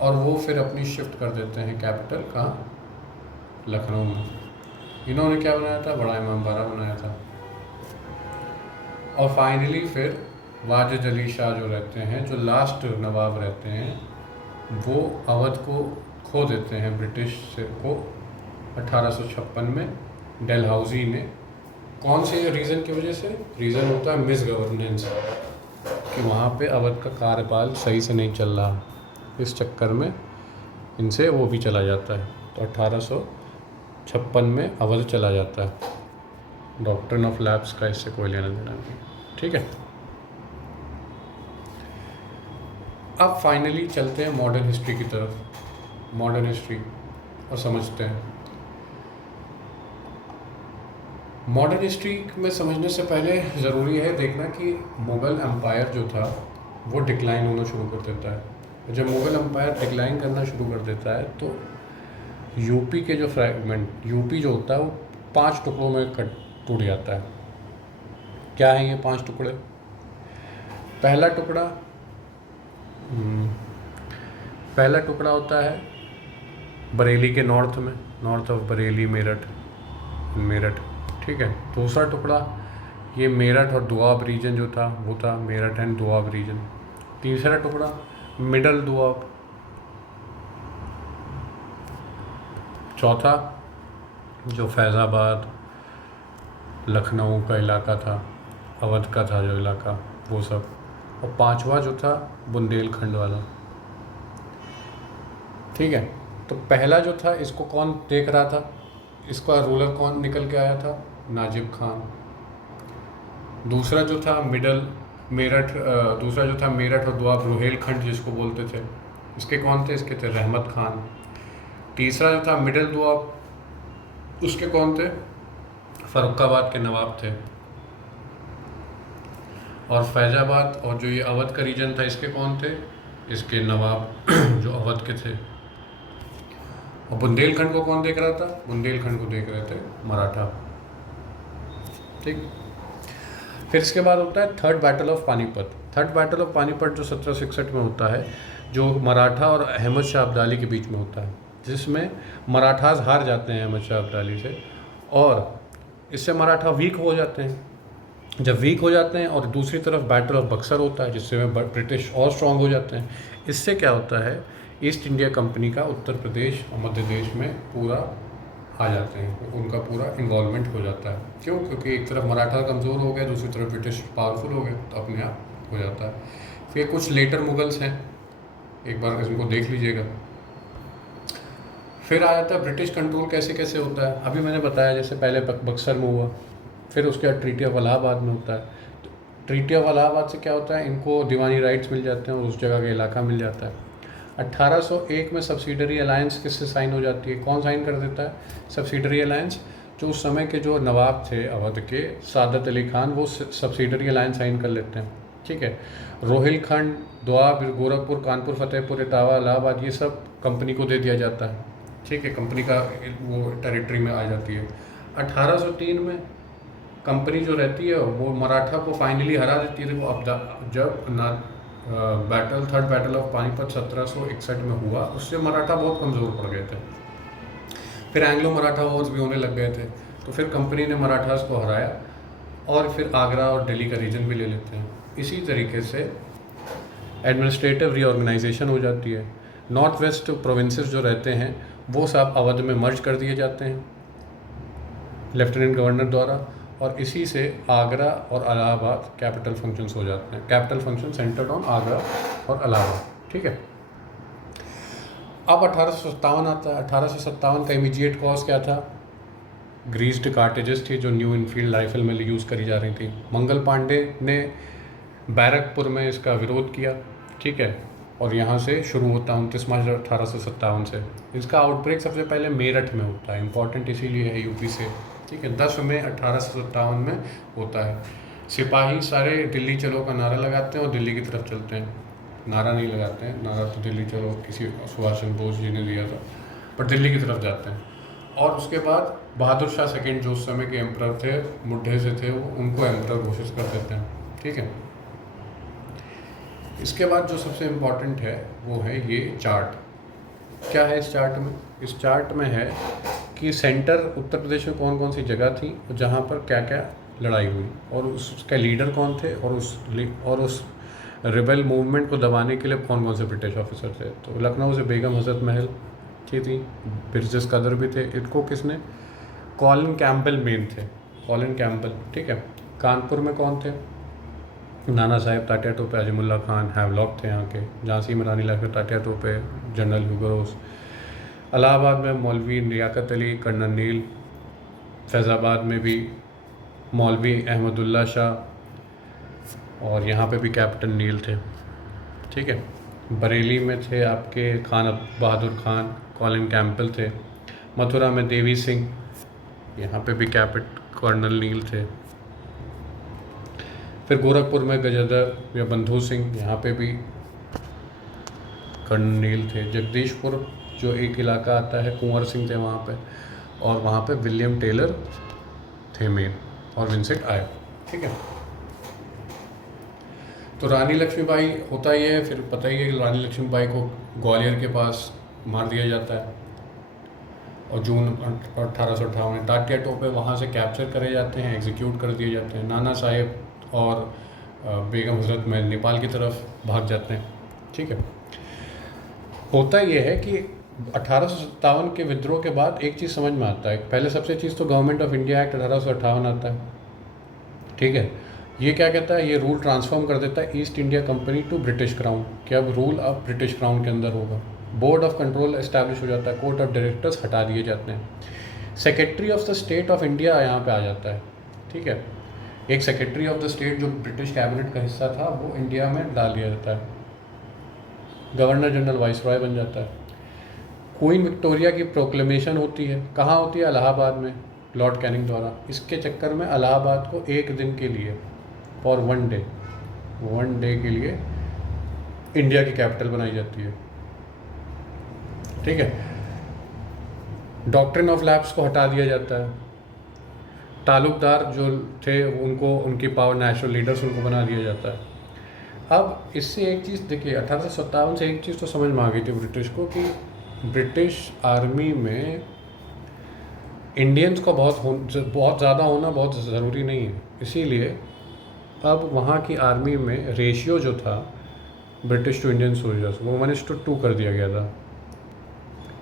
और वो फिर अपनी शिफ्ट कर देते हैं कैपिटल कहाँ, लखनऊ में। इन्होंने क्या बनाया था? बड़ा इमामबाड़ा बनाया था। और फाइनली फिर वाजिद अली शाह जो रहते हैं, जो लास्ट नवाब रहते हैं, वो अवध को खो देते हैं ब्रिटिश को 1856 में डलहौजी ने। कौन से रीज़न की वजह से? रीज़न होता है मिस गवर्नेंस, कि वहाँ पे अवध का कार्यपाल सही से नहीं चल रहा, इस चक्कर में इनसे वो भी चला जाता है। तो 1856 में अवध चला जाता है। डॉक्ट्रिन ऑफ लैप्स का इससे कोई लेना देना नहीं। ठीक है, अब फाइनली चलते हैं मॉडर्न हिस्ट्री की तरफ, मॉडर्न हिस्ट्री और समझते हैं। मॉडर्न हिस्ट्री में समझने से पहले ज़रूरी है देखना कि मुग़ल एम्पायर जो था वो डिक्लाइन होना शुरू कर देता है। जब मुग़ल एम्पायर डिक्लाइन करना शुरू कर देता है तो यूपी के जो फ्रैगमेंट, यूपी जो होता है वो 5 टुकड़ों में टूट जाता है। क्या है ये 5 टुकड़े? पहला टुकड़ा पहला टुकड़ा होता है बरेली के नॉर्थ में, नॉर्थ ऑफ बरेली, मेरठ, ठीक है। दूसरा टुकड़ा ये मेरठ और दोआब रीजन जो था वो था मेरठ एंड दोआब रीजन। तीसरा टुकड़ा मिडल दोआब। चौथा जो फैज़ाबाद, लखनऊ का इलाका था, अवध का था जो इलाका, वो सब। और पांचवा जो था बुंदेलखंड वाला, ठीक है। तो पहला जो था इसको कौन देख रहा था, इसका रूलर कौन निकल के आया था? नाजिब खान। दूसरा जो था दूसरा जो था मेरठ और दोआब, रोहेलखंड जिसको बोलते थे, इसके कौन थे? इसके थे रहमत खान। तीसरा जो था मिडल दोआब, उसके कौन थे? फर्रुखाबाद के नवाब थे। और फैज़ाबाद और जो ये अवध का रीजन था इसके कौन थे? इसके नवाब जो अवध के थे। और बुंदेलखंड को कौन देख रहा था? बुंदेलखंड को देख रहे थे मराठा, ठीक। फिर इसके बाद होता है third battle of Panipat. Third battle of Panipat जो 1761 में होता है, जो मराठा और अहमद शाह अब्दाली के बीच में होता है, जिसमें मराठास हार जाते हैं अहमद शाह अब्दाली से, और इससे मराठा वीक हो जाते हैं। जब वीक हो जाते हैं और दूसरी तरफ बैटल ऑफ बक्सर होता है जिससे ब्रिटिश और स्ट्रॉन्ग हो जाते हैं। इससे क्या होता है, ईस्ट इंडिया कंपनी का उत्तर प्रदेश और मध्य प्रदेश में पूरा आ जाते हैं, उनका पूरा इन्वॉल्वमेंट हो जाता है। क्यों? क्योंकि एक तरफ मराठा कमज़ोर हो गया, दूसरी तरफ ब्रिटिश पावरफुल हो गए, तो अपने आप हो जाता है। फिर कुछ लेटर मुगल्स हैं, एक बार इनको देख लीजिएगा। फिर आ जाता है ब्रिटिश कंट्रोल कैसे कैसे होता है। अभी मैंने बताया जैसे पहले बक्सर में हुआ, फिर उसके बाद ट्रीटी ऑफ इलाहाबाद में होता है। तो ट्रीटी ऑफ इलाहाबाद से क्या होता है, इनको दीवानी राइट्स मिल जाते हैं और उस जगह का इलाका मिल जाता है। 1801 में सब्सिडरी अलायंस किससे साइन हो जाती है? कौन साइन कर देता है सब्सिडरी अलायंस? जो उस समय के जो नवाब थे अवध के, सादत अली खान, वो सब्सिडरी अलायंस साइन कर लेते हैं, ठीक है। रोहिलखंड, दोआब, गोरखपुर, कानपुर, फतेहपुर, इटावा, इलाहाबाद, ये सब कंपनी को दे दिया जाता है, ठीक है। कंपनी का वो टेरिटरी में आ जाती है। 1803 में कंपनी जो रहती है वो मराठा को फाइनली हरा देती है। वो अब जब थर्ड बैटल ऑफ पानीपत 1761 में हुआ, उससे मराठा बहुत कमज़ोर पड़ गए थे। फिर एंग्लो मराठा वॉर्स भी होने लग गए थे, तो फिर कंपनी ने मराठास को हराया और फिर आगरा और दिल्ली का रीजन भी ले लेते हैं। इसी तरीके से एडमिनिस्ट्रेटिव रीऑर्गेनाइजेशन हो जाती है। नॉर्थ वेस्ट प्रोविंसेस जो रहते हैं वो सब अवध में मर्ज कर दिए जाते हैं लेफ्टिनेंट गवर्नर द्वारा, और इसी से आगरा और इलाहाबाद कैपिटल फंक्शंस हो जाते हैं। Capital function centred on Agra और इलाहाबाद, ठीक है। अब 1857 आता है। 1857 का इमीडिएट कॉज क्या था? ग्रीस्ड कार्टेजेस थी जो न्यू इनफील्ड राइफल में यूज़ करी जा रही थी। मंगल पांडे ने बैरकपुर में इसका विरोध किया, ठीक है, और यहाँ से शुरू होता है 29 मार्च 1857 से। इसका आउटब्रेक सबसे पहले मेरठ में होता है, इंपॉर्टेंट इसीलिए है यूपी से, ठीक है। 10 मई 1857 में होता है। सिपाही सारे दिल्ली चलो का नारा लगाते हैं और दिल्ली की तरफ चलते हैं। नारा नहीं लगाते हैं, नारा तो दिल्ली चलो किसी सुभाष चंद्र बोस जी ने दिया था, पर दिल्ली की तरफ जाते हैं। और उसके बाद बहादुर शाह सेकेंड जो उस समय के एम्परर थे, मुड्ढे से थे वो, उनको एम्परर घोषित कर देते हैं, ठीक है। इसके बाद जो सबसे इम्पॉर्टेंट है वो है ये चार्ट। क्या है इस चार्ट में? इस चार्ट में है कि सेंटर उत्तर प्रदेश में कौन कौन सी जगह थी और जहाँ पर क्या क्या लड़ाई हुई, और उसके लीडर कौन थे, और उस रिबेल मूवमेंट को दबाने के लिए कौन कौन से ब्रिटिश ऑफिसर थे। तो लखनऊ से बेगम हजरत महल थी, ब्रिजेस कदर भी थे। इनको किसने? कॉलिन कैम्पबेल मेन थे, कॉलिन कैम्पबेल, ठीक है। कानपुर में कौन थे? नाना साहेब तात्या टोपे, अजमुल्ला खान, हैवलॉक थे यहाँ के। झांसी में रानी लक्ष्मी तात्या टोपे, जनरल ह्यूगो रोज। इलाहाबाद में मौलवी लियाकत अली, कर्नल नील। फैज़ाबाद में भी मौलवी अहमदुल्ला शाह, और यहाँ पे भी कैप्टन नील थे, ठीक है। बरेली में थे आपके खान बहादुर खान, कॉलिन कैंपबेल थे। मथुरा में देवी सिंह, यहाँ पे भी कैपिट कर्नल नील थे। फिर गोरखपुर में गजोदर या बंधु सिंह, यहाँ पे भी कर्नल नील थे। जगदीशपुर जो एक इलाका आता है, कुंवर सिंह थे वहाँ पे, और वहाँ पे विलियम टेलर थे मेन, और विंसेंट आए। ठीक है, तो रानी लक्ष्मीबाई होता ही है, फिर पता ही है कि रानी लक्ष्मीबाई को ग्वालियर के पास मार दिया जाता है, और जून 1858 में डाकिया टोपे वहाँ से कैप्चर करे जाते हैं, एग्जीक्यूट कर दिए जाते हैं। नाना साहेब और बेगम हजरत महल नेपाल की तरफ भाग जाते हैं। ठीक है, होता यह है कि 1857 के विद्रोह के बाद एक चीज़ समझ में आता है। पहले सबसे चीज़ तो गवर्नमेंट ऑफ इंडिया एक्ट 1858 आता है। ठीक है, ये क्या कहता है, ये रूल ट्रांसफॉर्म कर देता है East India Company to British Crown, कि अब रूल अब ब्रिटिश क्राउन के अंदर होगा। बोर्ड ऑफ कंट्रोल एस्टैब्लिश हो जाता है, कोर्ट ऑफ डायरेक्टर्स हटा दिए जाते हैं, secretary of the state of India यहाँ पे आ जाता है। ठीक है, एक सेक्रेटरी ऑफ द स्टेट जो ब्रिटिश कैबिनेट का हिस्सा था वो इंडिया में डाल दिया जाता है, गवर्नर जनरल वाइसरॉय बन जाता है। क्वीन विक्टोरिया की प्रोक्लेमेशन होती है, कहाँ होती है, इलाहाबाद में, लॉर्ड कैनिंग द्वारा। इसके चक्कर में इलाहाबाद को एक दिन के लिए, फॉर वन डे के लिए इंडिया की कैपिटल बनाई जाती है। ठीक है, डॉक्ट्रिन ऑफ लैप्स को हटा दिया जाता है, तालुकदार जो थे उनको, उनकी पावर नेशनल लीडर्स उनको बना दिया जाता है। अब इससे एक चीज़ देखिए, 1857 से एक चीज़ तो समझ में आ गई थी ब्रिटिश को कि ब्रिटिश आर्मी में इंडियंस का बहुत ज़्यादा होना बहुत ज़रूरी नहीं है। इसीलिए अब वहाँ की आर्मी में रेशियो जो था ब्रिटिश टू इंडियन सोल्जर्स वो 1:2 कर दिया गया था,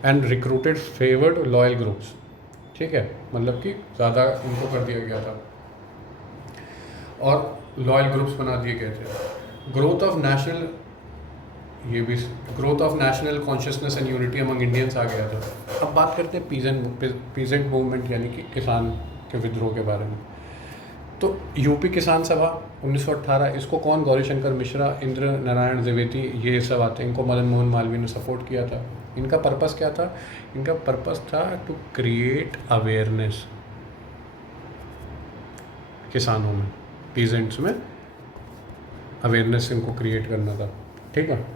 and recruited favoured loyal groups. ठीक है, मतलब कि ज़्यादा इनको कर दिया गया था और लॉयल ग्रुप्स बना दिए गए थे। ग्रोथ ऑफ नेशनल, ये भी growth of national consciousness and unity among Indians आ गया था। अब बात करते हैं पीजेंट मूवमेंट यानी कि किसान के विद्रोह के बारे में। तो यूपी किसान सभा 1918, इसको कौन, गौरीशंकर मिश्रा, इंद्र नारायण द्विवेदी, ये सब आते हैं। इनको मदन मोहन मालवीय ने सपोर्ट किया था। इनका पर्पस क्या था, इनका पर्पस था टू क्रिएट अवेयरनेस किसानों में, पीजेंट्स में अवेयरनेस इनको क्रिएट करना था। ठीक है,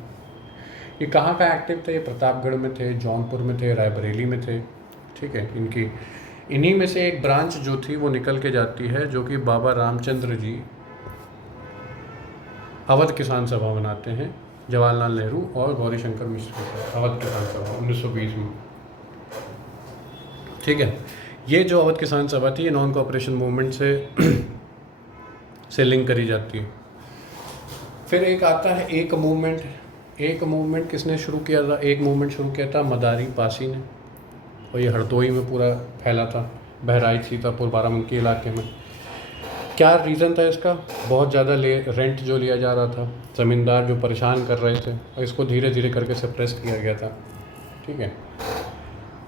ये कहाँ का एक्टिव थे, ये प्रतापगढ़ में थे, जौनपुर में थे, रायबरेली में थे। ठीक है, इन्हीं में से एक ब्रांच जो थी वो निकल के जाती है, जो कि बाबा रामचंद्र जी अवध किसान सभा बनाते हैं, जवाहरलाल नेहरू और गौरीशंकर मिश्र के साथ अवध किसान सभा 1920 में। ठीक है, ये जो अवध किसान सभा थी ये नॉन कोऑपरेशन मूवमेंट से लिंक करी जाती है। फिर एक आता है एक मूवमेंट किसने शुरू किया था, एक मूवमेंट शुरू किया था मदारी पासी ने, और ये हरदोई में पूरा फैला था, बहराइच, सीतापुर, बाराबंकी इलाके में। क्या रीज़न था इसका, बहुत ज़्यादा रेंट जो लिया जा रहा था, ज़मींदार जो परेशान कर रहे थे, और इसको धीरे धीरे करके सप्रेस किया गया था। ठीक है,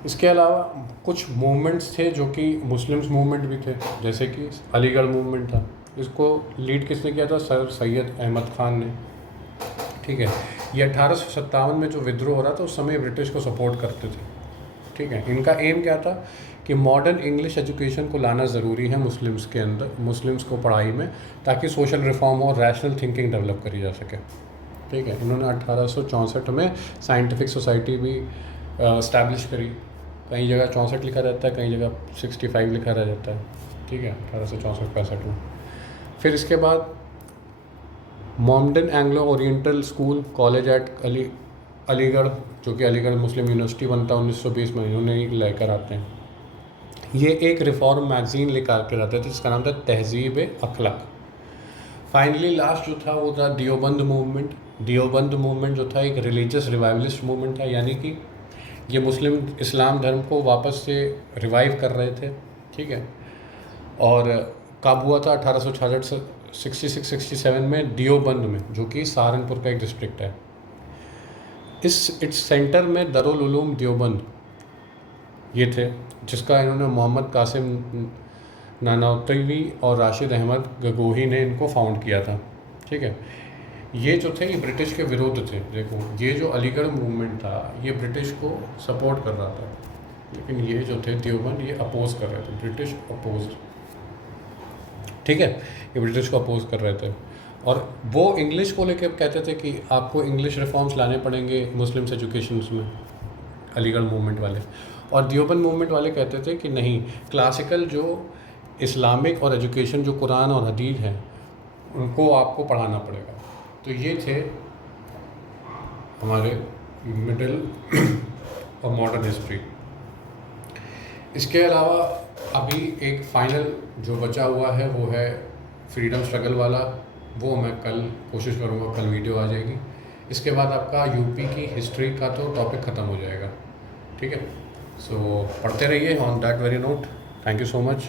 इसके अलावा कुछ मूवमेंट्स थे जो कि मुस्लिम्स मूवमेंट भी थे, जैसे कि अलीगढ़ मूवमेंट था। इसको लीड किसने किया था, सर सैयद अहमद ख़ान ने। ठीक है, ये 1857 में जो विद्रोह हो रहा था उस समय ब्रिटिश को सपोर्ट करते थे। ठीक है, इनका एम क्या था कि मॉडर्न इंग्लिश एजुकेशन को लाना ज़रूरी है मुस्लिम्स के अंदर, मुस्लिम्स को पढ़ाई में, ताकि सोशल रिफॉर्म और रैशनल थिंकिंग डेवलप करी जा सके। ठीक है, इन्होंने 1864 में साइंटिफिक सोसाइटी भी इस्टेब्लिश करी। कई जगह 64 लिखा रहता है, कई जगह 65 लिखा रह जाता है। ठीक है, 1864-65 में। फिर इसके बाद Mohammedan Anglo oriental school college eight Aligarh, जो कि अलीगढ़ मुस्लिम यूनिवर्सिटी बनता है 1920 में, इन्होंने लेकर आते हैं। ये एक रिफॉर्म मैगजीन लेकर के आते थे जिसका नाम था तहजीब अखलाक। फाइनली लास्ट जो था वो था देवबंद मूवमेंट जो था एक रिलीजियस रिवाइवलिस्ट मूवमेंट था, यानी कि ये मुस्लिम इस्लाम धर्म को वापस से रिवाइव कर रहे थे। ठीक है, और कब हुआ था 1866-67 में देवबंद में, जो कि सहारनपुर का एक डिस्ट्रिक्ट है। इट्स सेंटर में दारुल उलूम देवबंद ये थे, जिसका इन्होंने मोहम्मद कासिम नानौतवी और राशिद अहमद गगोही ने इनको फाउंड किया था। ठीक है, ये जो थे ये ब्रिटिश के विरुद्ध थे। देखो ये जो अलीगढ़ मूवमेंट था ये ब्रिटिश को सपोर्ट कर रहा था, लेकिन ये जो थे देवबंद ये अपोज कर रहे थे, ब्रिटिश अपोज, ठीक है, ये ब्रिटिश को अपोज कर रहे थे। और वो इंग्लिश को लेकर कहते थे कि आपको इंग्लिश रिफॉर्म्स लाने पड़ेंगे मुस्लिम्स एजुकेशन में, अलीगढ़ मूवमेंट वाले। और देवबंद मूवमेंट वाले कहते थे कि नहीं, क्लासिकल जो इस्लामिक और एजुकेशन जो कुरान और हदीस हैं उनको आपको पढ़ाना पड़ेगा। तो ये थे हमारे मिडिल और मॉडर्न हिस्ट्री। इसके अलावा अभी एक फाइनल जो बचा हुआ है वो है फ्रीडम स्ट्रगल वाला, वो मैं कल कोशिश करूँगा, कल वीडियो आ जाएगी। इसके बाद आपका यूपी की हिस्ट्री का तो टॉपिक ख़त्म हो जाएगा, ठीक है। सो पढ़ते रहिए on that very note. Thank you so much.